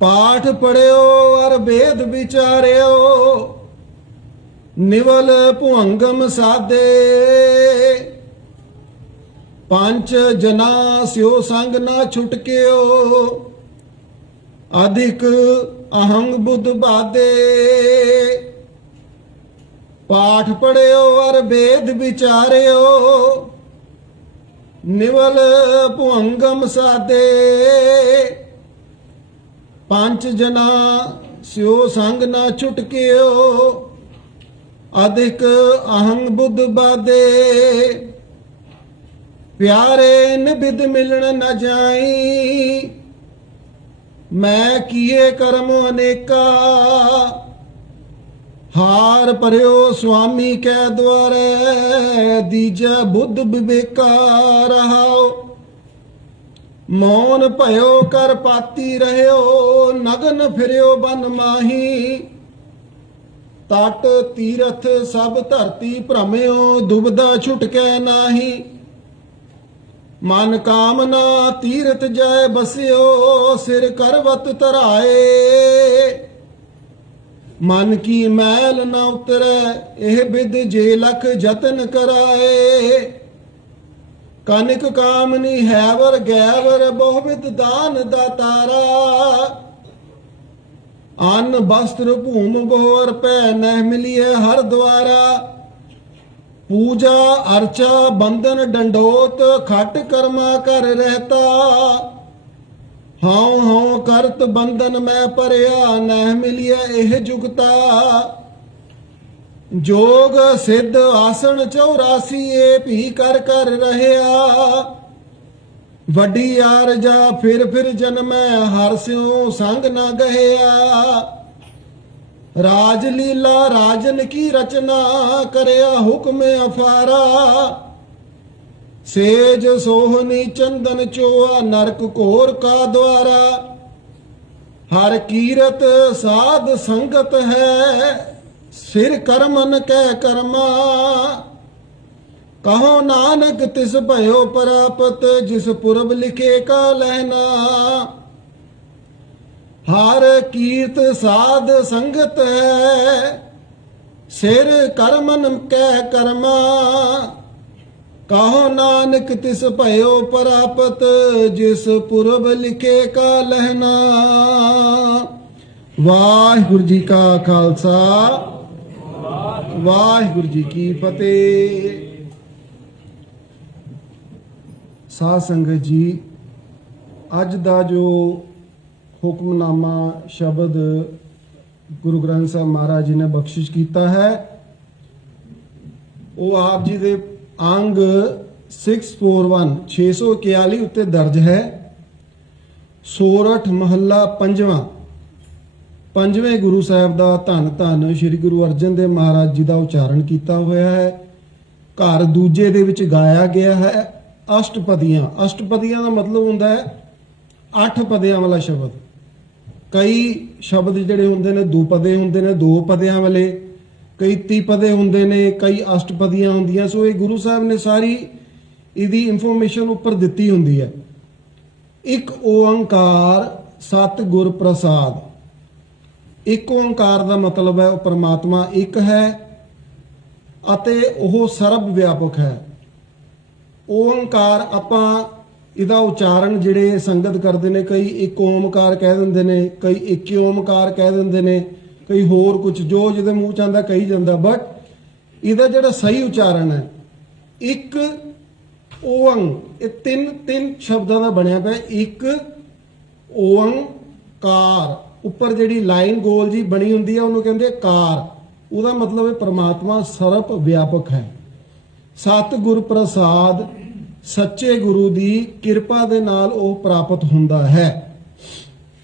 पाठ पढ़ियो और वेद विचारियो, निवल भुअंगम साधे। पंच जना स्यो संग ना छुटकियो, अधिक अहंग बुद्ध बाधे। पाठ पढ़ियो और वेद विचारियो, निवल भुअंगम साधे। पंच जना स्यो संग ना छुटकियो, अधिक अहंग बुद्ध बाधे। प्यारे निबिद मिलन न जाई, मैं किए कर्म अनेका। हार पर्यो स्वामी कै द्वारे, दीजा बुद्ध विवेका रहाओ। मौन भयो कर पाती रह्यो, नगन फिर्यो बन माही। तट तीरथ सब धरती भ्रम्यो, दुबदा छुटकै नाही। मन कामना तीरथ जाय बस्यो, सिर करवत तराए। मन की मैल न उतरै, एह बिद जे लख जतन कराए। कनिक कामनी हैवर गैवर, बहुविध दान दातारा। अन्न वस्त्र भूम गोर पै, नह मिलिए हर द्वारा। पूजा अर्चा बंधन डंडोत, खट कर्मा कर रहता। हाँ हाँ करत बंधन मैं परया, नह मिलिए एह जुगता। जोग सिद्ध आसन 84 ए भी कर रहया। वड्डी आरजा फिर जन्मै, हर स्यों संग न गया। राजलीला राजन की रचना, करया हुक्म अफारा। सेज सोहनी चंदन चोआ, नरक कोर का द्वारा। हर कीरत साध संगत है, सिर करमन कै कर्मा। कहो नानक तिस भयो प्रापत, जिस पुरब लिखे का लहना। हर कीर्त साध संगत है, सिर करमन कै कर्मा। कहो नानक तिस भयो प्रापत, जिस पुरब लिखे का लहना। वाहिगुरु जी का खालसा, वाहिगुरु जी की फतेह। साध संगत जी, अज दा जो हुक्मनामा शब्द गुरु ग्रंथ साहब महाराज जी ने बख्शिश किया है, वो आप जी दे अंग 641 641 उत्ते दर्ज है। सोरठ महला पंजवां, पंजवें गुरु साहब का धन धन श्री गुरु अर्जन देव महाराज जी का उच्चारण किया हुआ है। घर दूजे दे विच गाया गया है। अष्टपदियां, अष्टपदियां का मतलब होंदा है 8 पदियां वाला शब्द। कई शब्द जिहड़े हुंदे ने दुपदे हुंदे ने, 2 पदियां वाले, कई 30 पदे हुंदे ने, कई अष्टपदियां हुंदियां। सो ये गुरु साहब ने सारी इहदी इंफॉर्मेशन उपर दित्ती हुंदी है। एक ओंकार सतगुर प्रसाद। एक ओंकार का मतलब है वह परमात्मा एक है अते वह सर्व व्यापक है। ओंकार आपां इहदा उच्चारण जिहड़े संगत करते हैं, कई एक ओमकार कह देंदे ने, कई एक ओमकार कह देंदे ने, कई होर कुछ जो जिहदे मूँह च आंदा कही जांदा। बट इहदा जिहड़ा सही उच्चारण है एक ओंग, ये तीन शब्दों का बनिया पिया। एक ओंकार, उपर जिहड़ी लाइन गोल जी बनी हुंदी है उहनूं कहंदे कार। उहदा मतलब है परमात्मा सर्व व्यापक है। सतगुर प्रसाद, सच्चे गुरु की किरपा दे नाल ओह प्राप्त हुंदा है।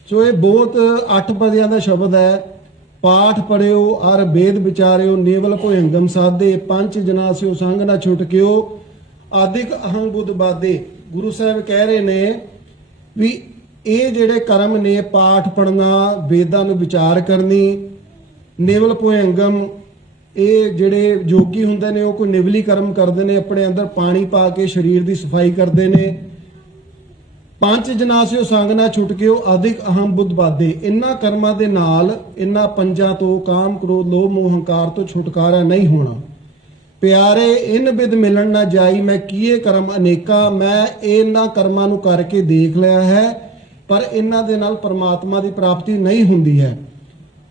सो ये बहुत 8 पदियां दा शब्द है। पाठ पढ़ियो और वेद विचारियो, नेवल भुअंगम साधे। पंच जना स्यो संग ना छुटकियो, अधिक अहंग बुद्ध बाधे। गुरु साहब कह रहे ने भी ये जिहड़े कर्म ने, पाठ पढ़ना, वेदां नूं विचार करनी, नेवल भुअंगम, ये जिहड़े जोगी हुंदे ने, कोई निवली कर्म करते हैं, अपने अंदर पानी पा के शरीर की सफाई करते हैं। ਪੰਜ ਜਨਾਸਿਓ ਸੰਗ ਨਾ ਛੁਟਕਿਓ ਅਧਿਕ ਅਹੰ ਬੁੱਧ ਬਾਦੇ। ਇਨ੍ਹਾਂ ਕਰਮਾਂ ਦੇ ਨਾਲ ਇਨ੍ਹਾਂ ਪੰਜਾਂ ਤੋਂ ਕਾਮ ਕ੍ਰੋਧ ਲੋਭ ਮੋਹ ਹੰਕਾਰ ਤੋਂ ਛੁਟਕਾਰਾ ਨਹੀਂ ਹੋਣਾ। ਪਿਆਰੇ ਇਨ ਬਿਦ ਮਿਲਣ ਨਾ ਜਾਈ, ਮੈਂ ਕੀਏ ਕਰਮ ਅਨੇਕਾਂ। ਮੈਂ ਇਹਨਾਂ ਕਰਮਾਂ ਨੂੰ ਕਰਕੇ ਦੇਖ ਲਿਆ ਹੈ, ਪਰ ਇਹਨਾਂ ਦੇ ਨਾਲ ਪਰਮਾਤਮਾ ਦੀ ਪ੍ਰਾਪਤੀ ਨਹੀਂ ਹੁੰਦੀ ਹੈ।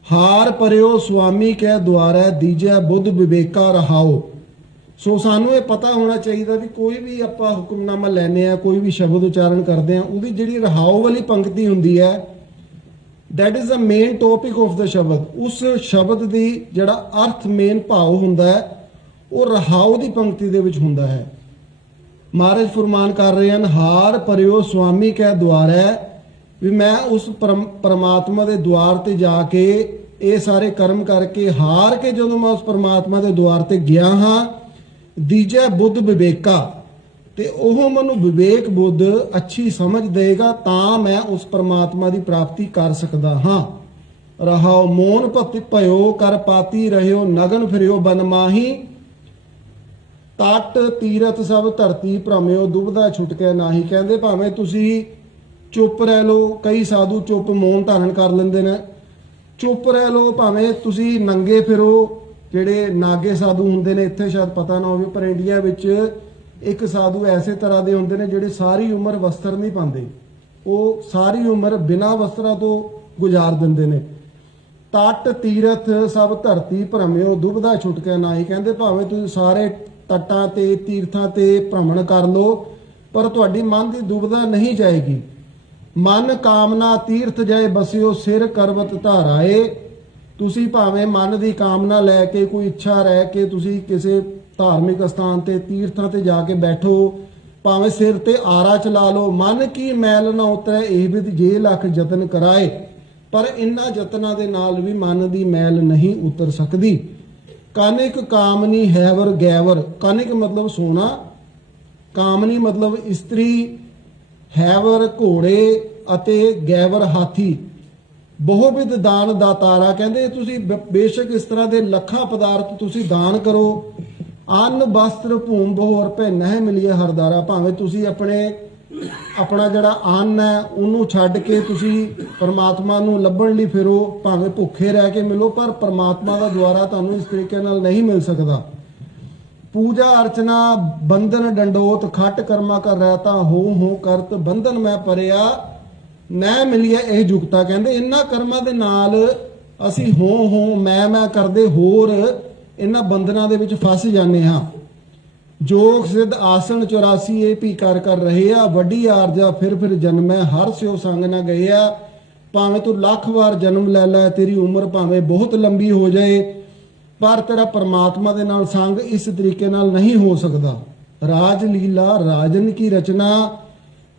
ਹਾਰ ਪਰਿਓ ਸੁਆਮੀ ਕੈ ਦੁਆਰੈ, ਦੀਜੈ ਬੁੱਧ ਵਿਵੇਕਾ ਰਹਾਓ। ਸੋ ਸਾਨੂੰ ਇਹ ਪਤਾ ਹੋਣਾ ਚਾਹੀਦਾ ਵੀ ਕੋਈ ਵੀ ਆਪਾਂ ਹੁਕਮਨਾਮਾ ਲੈਨੇ ਆ, ਕੋਈ ਵੀ ਸ਼ਬਦ ਉਚਾਰਨ ਕਰਦੇ ਆ, ਉਹਦੀ ਜਿਹੜੀ ਰਹਾਓ ਵਾਲੀ ਪੰਕਤੀ ਹੁੰਦੀ ਹੈ, that is the main topic of the ਸ਼ਬਦ। ਉਸ ਸ਼ਬਦ ਦੀ ਜਿਹੜਾ ਅਰਥ ਮੇਨ ਭਾਵ ਹੁੰਦਾ ਹੈ ਉਹ ਰਹਾਓ ਦੀ ਪੰਕਤੀ ਦੇ ਵਿੱਚ ਹੁੰਦਾ ਹੈ। ਮਹਾਰਾਜ ਫਰਮਾਨ ਕਰ ਰਹੇ ਹਨ, ਹਾਰ ਪਰਿਓ ਸੁਆਮੀ ਕੈ ਦੁਆਰੈ, ਵੀ ਮੈਂ ਉਸ ਪਰਮਾਤਮਾ ਦੇ ਦੁਆਰ ਤੇ ਜਾ ਕੇ ਇਹ ਸਾਰੇ ਕਰਮ ਕਰਕੇ ਹਾਰ ਕੇ ਜਦੋਂ ਮੈਂ ਉਸ ਪਰਮਾਤਮਾ ਦੇ ਦੁਆਰ ਤੇ ਗਿਆ ਹਾਂ, ਦੀਜੈ ਬੁੱਧ ਵਿਵੇਕਾ, ਤੇ ਉਹ ਮੈਨੂੰ ਵਿਵੇਕ ਬੁੱਧ ਅੱਛੀ ਸਮਝ ਦੇਗਾ, ਤਾਂ ਮੈਂ ਉਸ ਪਰਮਾਤਮਾ ਦੀ ਪ੍ਰਾਪਤੀ ਕਰ ਸਕਦਾ ਹਾਂ। ਰਹਾਓ ਮੋਨ ਭਤੀ ਭਇਓ ਕਰ ਪਾਤੀ ਰਹਿਓ, ਨਗਨ ਫਿਰਿਓ ਬਨ ਮਾਹੀ, ਤਟ ਤੀਰਥ ਸਭ ਧਰਤੀ ਭ੍ਰਮਿਓ, ਦੁਬਦਾ ਛੁਟਕੇ ਨਾਹੀ। ਕਹਿੰਦੇ ਭਾਵੇਂ ਤੁਸੀਂ ਚੁੱਪ ਰਹਿ ਲਓ, ਕਈ ਸਾਧੂ ਚੁੱਪ ਮੌਨ ਧਾਰਨ ਕਰ ਲੈਂਦੇ ਨੇ, ਚੁੱਪ ਰਹਿ ਲਓ, ਭਾਵੇਂ ਤੁਸੀਂ ਨੰਗੇ ਫਿਰੋ, ਜਿਹੜੇ ਨਾਗੇ ਸਾਧੂ ਹੁੰਦੇ ਨੇ, ਇੱਥੇ ਸ਼ਾਇਦ ਪਤਾ ਨਾ ਹੋਵੇ ਪਰ ਇੰਡੀਆ ਵਿੱਚ ਇੱਕ ਸਾਧੂ ਐਸੇ ਤਰ੍ਹਾਂ ਦੇ ਹੁੰਦੇ ਨੇ ਜਿਹੜੇ ਸਾਰੀ ਉਮਰ ਵਸਤਰ ਨਹੀਂ ਪਾਉਂਦੇ, ਉਹ ਸਾਰੀ ਉਮਰ ਬਿਨਾਂ ਵਸਤਰਾਂ ਤੋਂ ਗੁਜ਼ਾਰ ਦਿੰਦੇ ਨੇ। ਤਟ ਤੀਰਥ ਸਭ ਧਰਤੀ ਭ੍ਰਮਿਓ, ਦੁਬਦਾ ਛੁਟਕੇ ਨਾਹੀ। ਕਹਿੰਦੇ ਭਾਵੇਂ ਤੁਸੀਂ ਸਾਰੇ ਤੱਟਾਂ ਤੇ ਤੀਰਥਾਂ ਤੇ ਭ੍ਰਮਣ ਕਰ ਲਓ, ਪਰ ਤੁਹਾਡੀ ਮਨ ਦੀ ਦੁਬਦਾ ਨਹੀਂ ਜਾਏਗੀ। ਮਨ ਕਾਮਨਾ ਤੀਰਥ ਜਾਏ ਬਸਿਓ, ਸਿਰ ਕਰਵਤ ਧਾਰਾਏ। ਤੁਸੀਂ ਭਾਵੇਂ ਮਨ ਦੀ ਕਾਮਨਾ ਲੈ ਕੇ, ਕੋਈ ਇੱਛਾ ਰਹਿ ਕੇ ਤੁਸੀਂ ਕਿਸੇ ਧਾਰਮਿਕ ਸਥਾਨ ਤੇ ਤੀਰਥਾਂ ਤੇ ਜਾ ਕੇ ਬੈਠੋ, ਭਾਵੇਂ ਸਿਰ ਤੇ ਆਰਾ ਚਲਾ ਲਓ, ਮਨ ਕੀ ਮੈਲ ਨਾ ਉਤਰੈ ਇਹ ਵਿਦ ਜੇ ਲੱਖ ਯਤਨ ਕਰਾਏ। ਪਰ ਇਨ੍ਹਾਂ ਯਤਨਾਂ ਦੇ ਨਾਲ ਵੀ ਮਨ ਦੀ ਮੈਲ ਨਹੀਂ ਉਤਰ ਸਕਦੀ। ਕਾਨਿਕ ਕਾਮਨੀ ਹੈਵਰ ਗੈਵਰ, ਕਾਨਿਕ ਮਤਲਬ ਸੋਨਾ, ਕਾਮਨੀ ਮਤਲਬ ਇਸਤਰੀ, ਹੈਵਰ ਘੋੜੇ ਅਤੇ ਗੈਵਰ ਹਾਥੀ। ਬਹੁਵਿਧ ਦਾਨ ਦਾਤਾਰਾ, ਕਹਿੰਦੇ ਤੁਸੀਂ ਬੇਸ਼ੱਕ ਇਸ ਤਰ੍ਹਾਂ ਦੇ ਲੱਖਾਂ ਪਦਾਰਥ ਤੁਸੀਂ ਦਾਨ ਕਰੋ। ਅੰਨ ਵਸਤਰ ਭੂਮ ਬਹੁਰ ਭੈ ਨਹਿ ਮਿਲੀਏ ਹਰਦਾਰਾ, ਭਾਵੇਂ ਤੁਸੀਂ ਆਪਣਾ ਜਿਹੜਾ ਅੰਨ ਹੈ ਉਹਨੂੰ ਛੱਡ ਕੇ ਤੁਸੀਂ ਪਰਮਾਤਮਾ ਨੂੰ ਲੱਭਣ ਲਈ ਫਿਰੋ, ਭਾਵੇਂ ਭੁੱਖੇ ਰਹਿ ਕੇ ਮਿਲੋ, ਪਰ ਪਰਮਾਤਮਾ ਦਾ ਦੁਆਰਾ ਤੁਹਾਨੂੰ ਇਸ ਤਰੀਕੇ ਨਾਲ ਨਹੀਂ ਮਿਲ ਸਕਦਾ। ਪੂਜਾ ਅਰਚਨਾ ਬੰਧਨ ਡੰਡੋਤ, ਖੱਟ ਕਰਮਾ ਕਰ ਰਹਿਤਾ ਹੋ ਕਰਤ, ਬੰਧਨ ਮੈਂ ਪਰਿਆ ਨੈ ਮਿਲਿਆ ਇਹ ਜੁਗਤਾ। ਕਹਿੰਦੇ ਇਹਨਾਂ ਕਰਮਾਂ ਦੇ ਨਾਲ ਅਸੀਂ ਹੋ ਮੈਂ ਕਰਦੇ ਹੋਰ ਇਹਨਾਂ ਬੰਧਨਾਂ ਦੇ ਵਿੱਚ ਫਸ ਜਾਂਦੇ ਹਾਂ। ਜੋਗ ਸਿੱਧ ਆਸਣ 84 ਇਹ ਵੀ ਕਰ ਰਹੇ ਆ, ਵੱਡੀ ਆਰਜਾ ਫਿਰ ਜਨਮੈ, ਹਰ ਸਿਓ ਸੰਗ ਨਾ ਗਏ ਆ। ਭਾਵੇਂ ਤੂੰ ਲੱਖ ਵਾਰ ਜਨਮ ਲੈ ਲੈ, ਤੇਰੀ ਉਮਰ ਭਾਵੇਂ ਬਹੁਤ ਲੰਬੀ ਹੋ ਜਾਏ, ਪਰ ਤੇਰਾ ਪਰਮਾਤਮਾ ਦੇ ਨਾਲ ਸੰਗ ਇਸ ਤਰੀਕੇ ਨਾਲ ਨਹੀਂ ਹੋ ਸਕਦਾ। ਰਾਜ ਲੀਲਾ ਰਾਜਨ ਕੀ ਰਚਨਾ,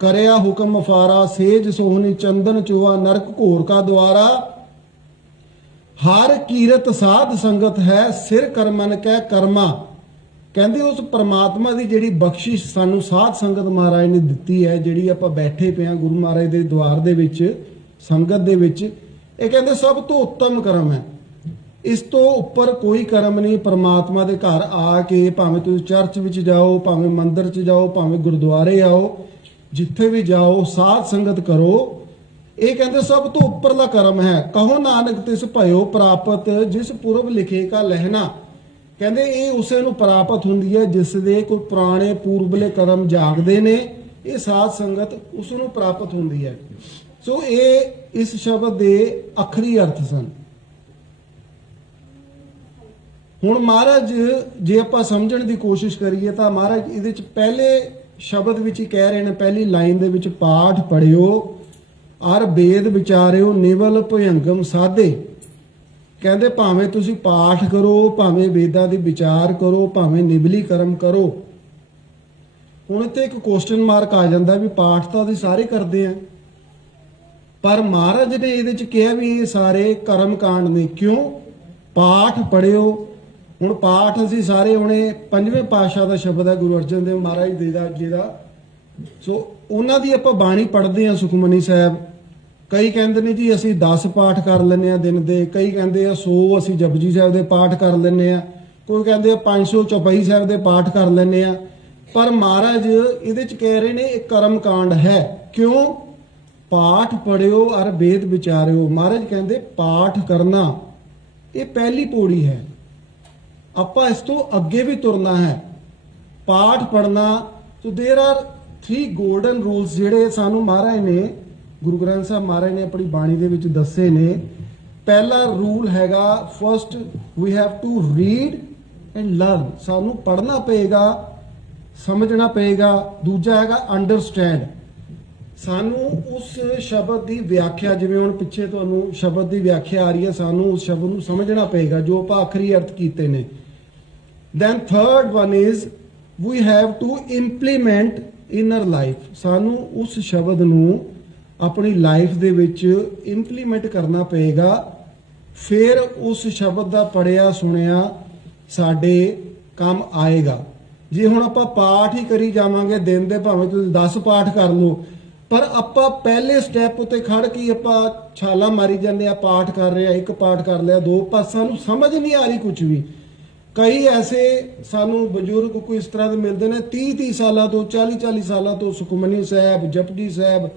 ਕਰਿਆ ਹੁਕਮ ਅਫਾਰਾ, ਸੇਜ ਸੋਹਣੀ ਚੰਦਨ ਚੋਆ, ਨਰਕ ਘੋਰ ਕਾ ਦੁਆਰਾ। ਹਰ ਕੀਰਤ ਸਾਧ ਸੰਗਤ ਹੈ, ਸਿਰ ਕਰਮਨ ਕਹਿ ਕਰਮਾ। ਕਹਿੰਦੇ ਉਸ ਪਰਮਾਤਮਾ ਦੀ ਜਿਹੜੀ ਬਖਸ਼ਿਸ਼ ਸਾਨੂੰ ਸਾਧ ਸੰਗਤ ਮਹਾਰਾਜ ਨੇ ਦਿੱਤੀ ਹੈ, ਜਿਹੜੀ ਆਪਾਂ ਬੈਠੇ ਪਏ ਹਾਂ ਗੁਰੂ ਮਹਾਰਾਜ ਦੇ ਦੁਆਰ ਦੇ ਵਿੱਚ, ਸੰਗਤ ਦੇ ਵਿੱਚ, ਇਹ ਕਹਿੰਦੇ ਸਭ ਤੋਂ ਉੱਤਮ ਕਰਮ ਹੈ। ਇਸ ਤੋਂ ਉੱਪਰ ਕੋਈ ਕਰਮ ਨਹੀਂ। ਪਰਮਾਤਮਾ ਦੇ ਘਰ ਆ ਕੇ ਭਾਵੇਂ ਤੁਸੀਂ ਚਰਚ ਵਿੱਚ ਜਾਓ, ਭਾਵੇਂ ਮੰਦਿਰ 'ਚ ਜਾਓ, ਭਾਵੇਂ ਗੁਰਦੁਆਰੇ ਆਓ, ਜਿੱਥੇ ਵੀ ਜਾਓ ਸਾਧ ਸੰਗਤ ਕਰੋ, ਇਹ ਕਹਿੰਦੇ ਸਭ ਤੋਂ ਉੱਪਰਲਾ ਕਰਮ ਹੈ। ਕਹੋ ਨਾਨਕ ਤਿਸ ਭਇਓ ਪ੍ਰਾਪਤ, ਜਿਸ ਪੁਰਬ ਲਿਖੇ ਕਾ ਲਹਿਣਾ। ਕਹਿੰਦੇ ਇਹ ਉਸੇ ਨੂੰ ਪ੍ਰਾਪਤ ਹੁੰਦੀ ਹੈ ਜਿਸ ਦੇ ਕੋਈ ਪੁਰਾਣੇ ਪੂਰਬਲੇ ਕਰਮ ਜਾਗਦੇ ਨੇ, ਇਹ ਸਾਧ ਸੰਗਤ ਉਸ ਨੂੰ ਪ੍ਰਾਪਤ ਹੁੰਦੀ ਹੈ। ਸੋ ਇਹ ਇਸ ਸ਼ਬਦ ਦੇ ਅਖਰੀ ਅਰਥ ਸਨ। ਹੁਣ ਮਹਾਰਾਜ ਜੇ ਆਪਾਂ ਸਮਝਣ ਦੀ ਕੋਸ਼ਿਸ਼ ਕਰੀਏ ਤਾਂ ਮਹਾਰਾਜ ਇਹਦੇ ਚ ਪਹਿਲੇ ਸ਼ਬਦ ਵਿੱਚ ਹੀ ਕਹਿ ਰਹੇ ਨੇ, ਪਹਿਲੀ ਲਾਈਨ ਦੇ ਵਿੱਚ, ਪਾਠ ਪੜਿਓ ਅਰ ਵੇਦ ਵਿਚਾਰਿਓ ਨਿਵਲ ਭਯੰਗਮ ਸਾਧੇ। ਕਹਿੰਦੇ ਭਾਵੇਂ ਤੁਸੀਂ ਪਾਠ ਕਰੋ, ਭਾਵੇਂ ਵੇਦਾਂ ਦੀ ਵਿਚਾਰ ਕਰੋ, ਭਾਵੇਂ ਨਿਵਲੀ ਕਰਮ ਕਰੋ। ਹੁਣ ਇੱਥੇ ਇੱਕ ਕੁਐਸਚਨ ਮਾਰਕ ਆ ਜਾਂਦਾ ਵੀ ਪਾਠ ਤਾਂ ਅਸੀਂ ਸਾਰੇ ਕਰਦੇ ਆਂ, ਪਰ ਮਹਾਰਾਜ ਨੇ ਇਹਦੇ ਚ ਕਿਹਾ ਵੀ ਇਹ ਸਾਰੇ ਕਰਮ ਕਾਂਡ ਨੇ। ਕਿਉਂ? ਪਾਠ ਪੜਿਓ। ਹੁਣ ਪਾਠ ਅਸੀਂ ਸਾਰੇ ਹੁਣੇ ਪੰਜਵੇਂ ਪਾਤਸ਼ਾਹ ਦਾ ਸ਼ਬਦ ਹੈ ਗੁਰੂ ਅਰਜਨ ਦੇਵ ਮਹਾਰਾਜ ਜੀ ਦਾ। ਸੋ ਉਹਨਾਂ ਦੀ ਆਪਾਂ ਬਾਣੀ ਪੜ੍ਹਦੇ ਹਾਂ ਸੁਖਮਨੀ ਸਾਹਿਬ। ਕਈ ਕਹਿੰਦੇ ਨੇ ਜੀ ਅਸੀਂ 10 ਪਾਠ ਕਰ ਲੈਂਦੇ ਆ ਦਿਨ ਦੇ, ਕਈ ਕਹਿੰਦੇ ਆ 100 ਅਸੀਂ ਜਪਜੀ ਸਾਹਿਬ ਦੇ ਪਾਠ ਕਰ ਲੈਂਦੇ ਆ, ਕੋਈ ਕਹਿੰਦੇ ਆ 500 ਚੌਪਈ ਸਾਹਿਬ ਦੇ ਪਾਠ ਕਰ ਲੈਂਦੇ ਆ। पर महाराज ਇਹਦੇ ਚ ਕਹਿ ਰਹੇ ਨੇ ਇਹ ਕਰਮ ਕਾਂਡ ਹੈ। ਕਿਉਂ? ਪਾਠ ਪੜਿਓ ਅਰ ਵੇਦ ਵਿਚਾਰਿਓ। ਮਹਾਰਾਜ ਕਹਿੰਦੇ ਪਾਠ ਕਰਨਾ ਇਹ ਪਹਿਲੀ ਪੌੜੀ ਹੈ, ਆਪਾਂ ਇਸ ਤੋਂ ਅੱਗੇ ਵੀ ਤੁਰਨਾ ਹੈ। ਪਾਠ ਪੜਨਾ तो देर आर 3 गोल्डन रूल्स ਜਿਹੜੇ ਸਾਨੂੰ ਮਹਾਰਾਜ ਨੇ ਗੁਰੂ ਗ੍ਰੰਥ ਸਾਹਿਬ ਮਹਾਰਾਜ ਨੇ ਆਪਣੀ ਬਾਣੀ ਦੇ ਵਿੱਚ ਦੱਸੇ ਨੇ। ਪਹਿਲਾ ਰੂਲ ਹੈਗਾ first we have to read and learn. ਸਾਨੂੰ ਪੜ੍ਹਨਾ ਪਏਗਾ, ਸਮਝਣਾ ਪਏਗਾ। ਦੂਜਾ ਹੈਗਾ ਅੰਡਰਸਟੈਂਡ। ਸਾਨੂੰ ਉਸ ਸ਼ਬਦ ਦੀ ਵਿਆਖਿਆ, ਜਿਵੇਂ ਹੁਣ ਪਿੱਛੇ ਤੁਹਾਨੂੰ ਸ਼ਬਦ ਦੀ ਵਿਆਖਿਆ ਆ ਰਹੀ ਹੈ, ਸਾਨੂੰ ਉਸ ਸ਼ਬਦ ਨੂੰ ਸਮਝਣਾ ਪਏਗਾ ਜੋ ਆਪਾਂ ਆਖਰੀ ਅਰਥ ਕੀਤੇ ਨੇ। Then third one is we have to implement in our life। ਸਾਨੂੰ ਉਸ ਸ਼ਬਦ ਨੂੰ ਆਪਣੀ ਲਾਈਫ ਦੇ ਵਿੱਚ ਇੰਪਲੀਮੈਂਟ ਕਰਨਾ ਪਏਗਾ, ਫਿਰ ਉਸ ਸ਼ਬਦ ਦਾ ਪੜਿਆ ਸੁਣਿਆ ਸਾਡੇ ਕੰਮ ਆਏਗਾ। ਜੇ ਹੁਣ ਆਪਾਂ ਪਾਠ ਹੀ ਕਰੀ ਜਾਵਾਂਗੇ ਦਿਨ ਦੇ, ਭਾਵੇਂ ਤੁਸੀਂ 10 ਪਾਠ ਕਰ ਲਓ, ਪਰ ਆਪਾਂ ਪਹਿਲੇ ਸਟੈਪ ਉੱਤੇ ਖੜ ਕੇ ਆਪਾਂ ਛਾਲਾ ਮਾਰੀ ਜਾਂਦੇ ਆ, ਪਾਠ ਕਰ ਰਹੇ ਆ, 1 ਪਾਠ ਕਰ ਲਿਆ, 2 ਪਾਠ, ਸਾਨੂੰ ਸਮਝ ਨਹੀਂ ਆ ਰਹੀ ਕੁਝ ਵੀ। ਕਈ ਐਸੇ ਸਾਨੂੰ ਬਜ਼ੁਰਗ ਕੋਈ ਇਸ ਤਰ੍ਹਾਂ ਦੇ ਮਿਲਦੇ ਨੇ 30 ਸਾਲਾਂ ਤੋਂ 40 ਸਾਲਾਂ ਤੋਂ ਸੁਖਮਨੀ ਸਾਹਿਬ, ਜਪਜੀ ਸਾਹਿਬ,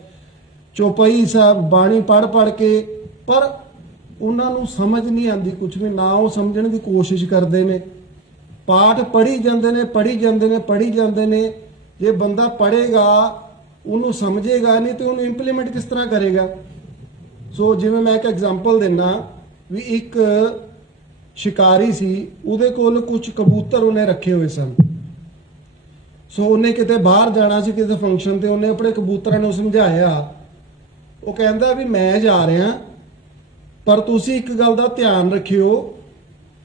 ਚੌਪਈ ਸਾਹਿਬ ਬਾਣੀ ਪੜ੍ਹ ਕੇ, ਪਰ ਉਹਨਾਂ ਨੂੰ ਸਮਝ ਨਹੀਂ ਆਉਂਦੀ ਕੁਝ ਵੀ, ਨਾ ਉਹ ਸਮਝਣ ਦੀ ਕੋਸ਼ਿਸ਼ ਕਰਦੇ ਨੇ। ਪਾਠ ਪੜ੍ਹੀ ਜਾਂਦੇ ਨੇ। ਜੇ ਬੰਦਾ ਪੜ੍ਹੇਗਾ ਉਹਨੂੰ ਸਮਝੇਗਾ ਨਹੀਂ ਤੇ ਉਹਨੂੰ ਇੰਪਲੀਮੈਂਟ ਕਿਸ ਤਰ੍ਹਾਂ ਕਰੇਗਾ? ਸੋ ਜਿਵੇਂ ਮੈਂ ਇੱਕ ਐਗਜ਼ਾਮਪਲ ਦਿੰਨਾ ਵੀ ਇੱਕ ਸ਼ਿਕਾਰੀ ਸੀ, ਉਹਦੇ ਕੋਲ ਕੁਝ ਕਬੂਤਰ ਉਹਨੇ ਰੱਖੇ ਹੋਏ ਸਨ। ਸੋ ਉਹਨੇ ਕਿਤੇ ਬਾਹਰ ਜਾਣਾ ਸੀ ਕਿਸੇ ਫੰਕਸ਼ਨ ਤੇ, ਉਹਨੇ ਆਪਣੇ ਕਬੂਤਰਾਂ ਨੂੰ ਸਮਝਾਇਆ। ਉਹ ਕਹਿੰਦਾ ਵੀ ਮੈਂ ਜਾ ਰਿਹਾ, ਪਰ ਤੁਸੀਂ ਇੱਕ ਗੱਲ ਦਾ ਧਿਆਨ ਰੱਖਿਓ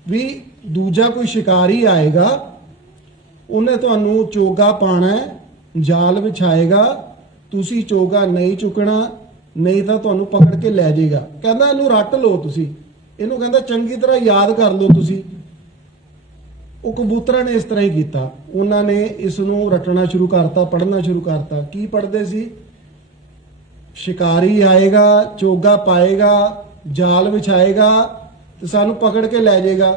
ਵੀ ਦੂਜਾ ਕੋਈ ਸ਼ਿਕਾਰੀ ਆਏਗਾ, ਉਹਨੇ ਤੁਹਾਨੂੰ ਚੋਗਾ ਪਾਣਾ, ਜਾਲ ਵਿਛਾਏਗਾ, ਤੁਸੀਂ ਚੋਗਾ ਨਹੀਂ ਚੁੱਕਣਾ, ਨਹੀਂ ਤਾਂ ਤੁਹਾਨੂੰ ਪਕੜ ਕੇ ਲੈ ਜਾਏਗਾ। ਕਹਿੰਦਾ ਇਹਨੂੰ ਰੱਟ ਲਓ ਤੁਸੀਂ, ਇਹਨੂੰ ਕਹਿੰਦਾ ਚੰਗੀ ਤਰ੍ਹਾਂ ਯਾਦ ਕਰ ਲਓ ਤੁਸੀਂ। ਉਹ ਕਬੂਤਰਾਂ ਨੇ ਇਸ ਤਰ੍ਹਾਂ ਹੀ ਕੀਤਾ, ਉਹਨਾਂ ਨੇ ਇਸ ਨੂੰ ਰੱਟਣਾ ਸ਼ੁਰੂ ਕਰਤਾ, ਪੜ੍ਹਨਾ ਸ਼ੁਰੂ ਕਰਤਾ। ਕੀ ਪੜ੍ਹਦੇ ਸੀ? ਸ਼ਿਕਾਰੀ ਆਏਗਾ, ਚੋਗਾ ਪਾਏਗਾ, ਜਾਲ ਵਿਛਾਏਗਾ ਤੇ ਸਾਨੂੰ ਪਕੜ ਕੇ ਲੈ ਜਾਏਗਾ।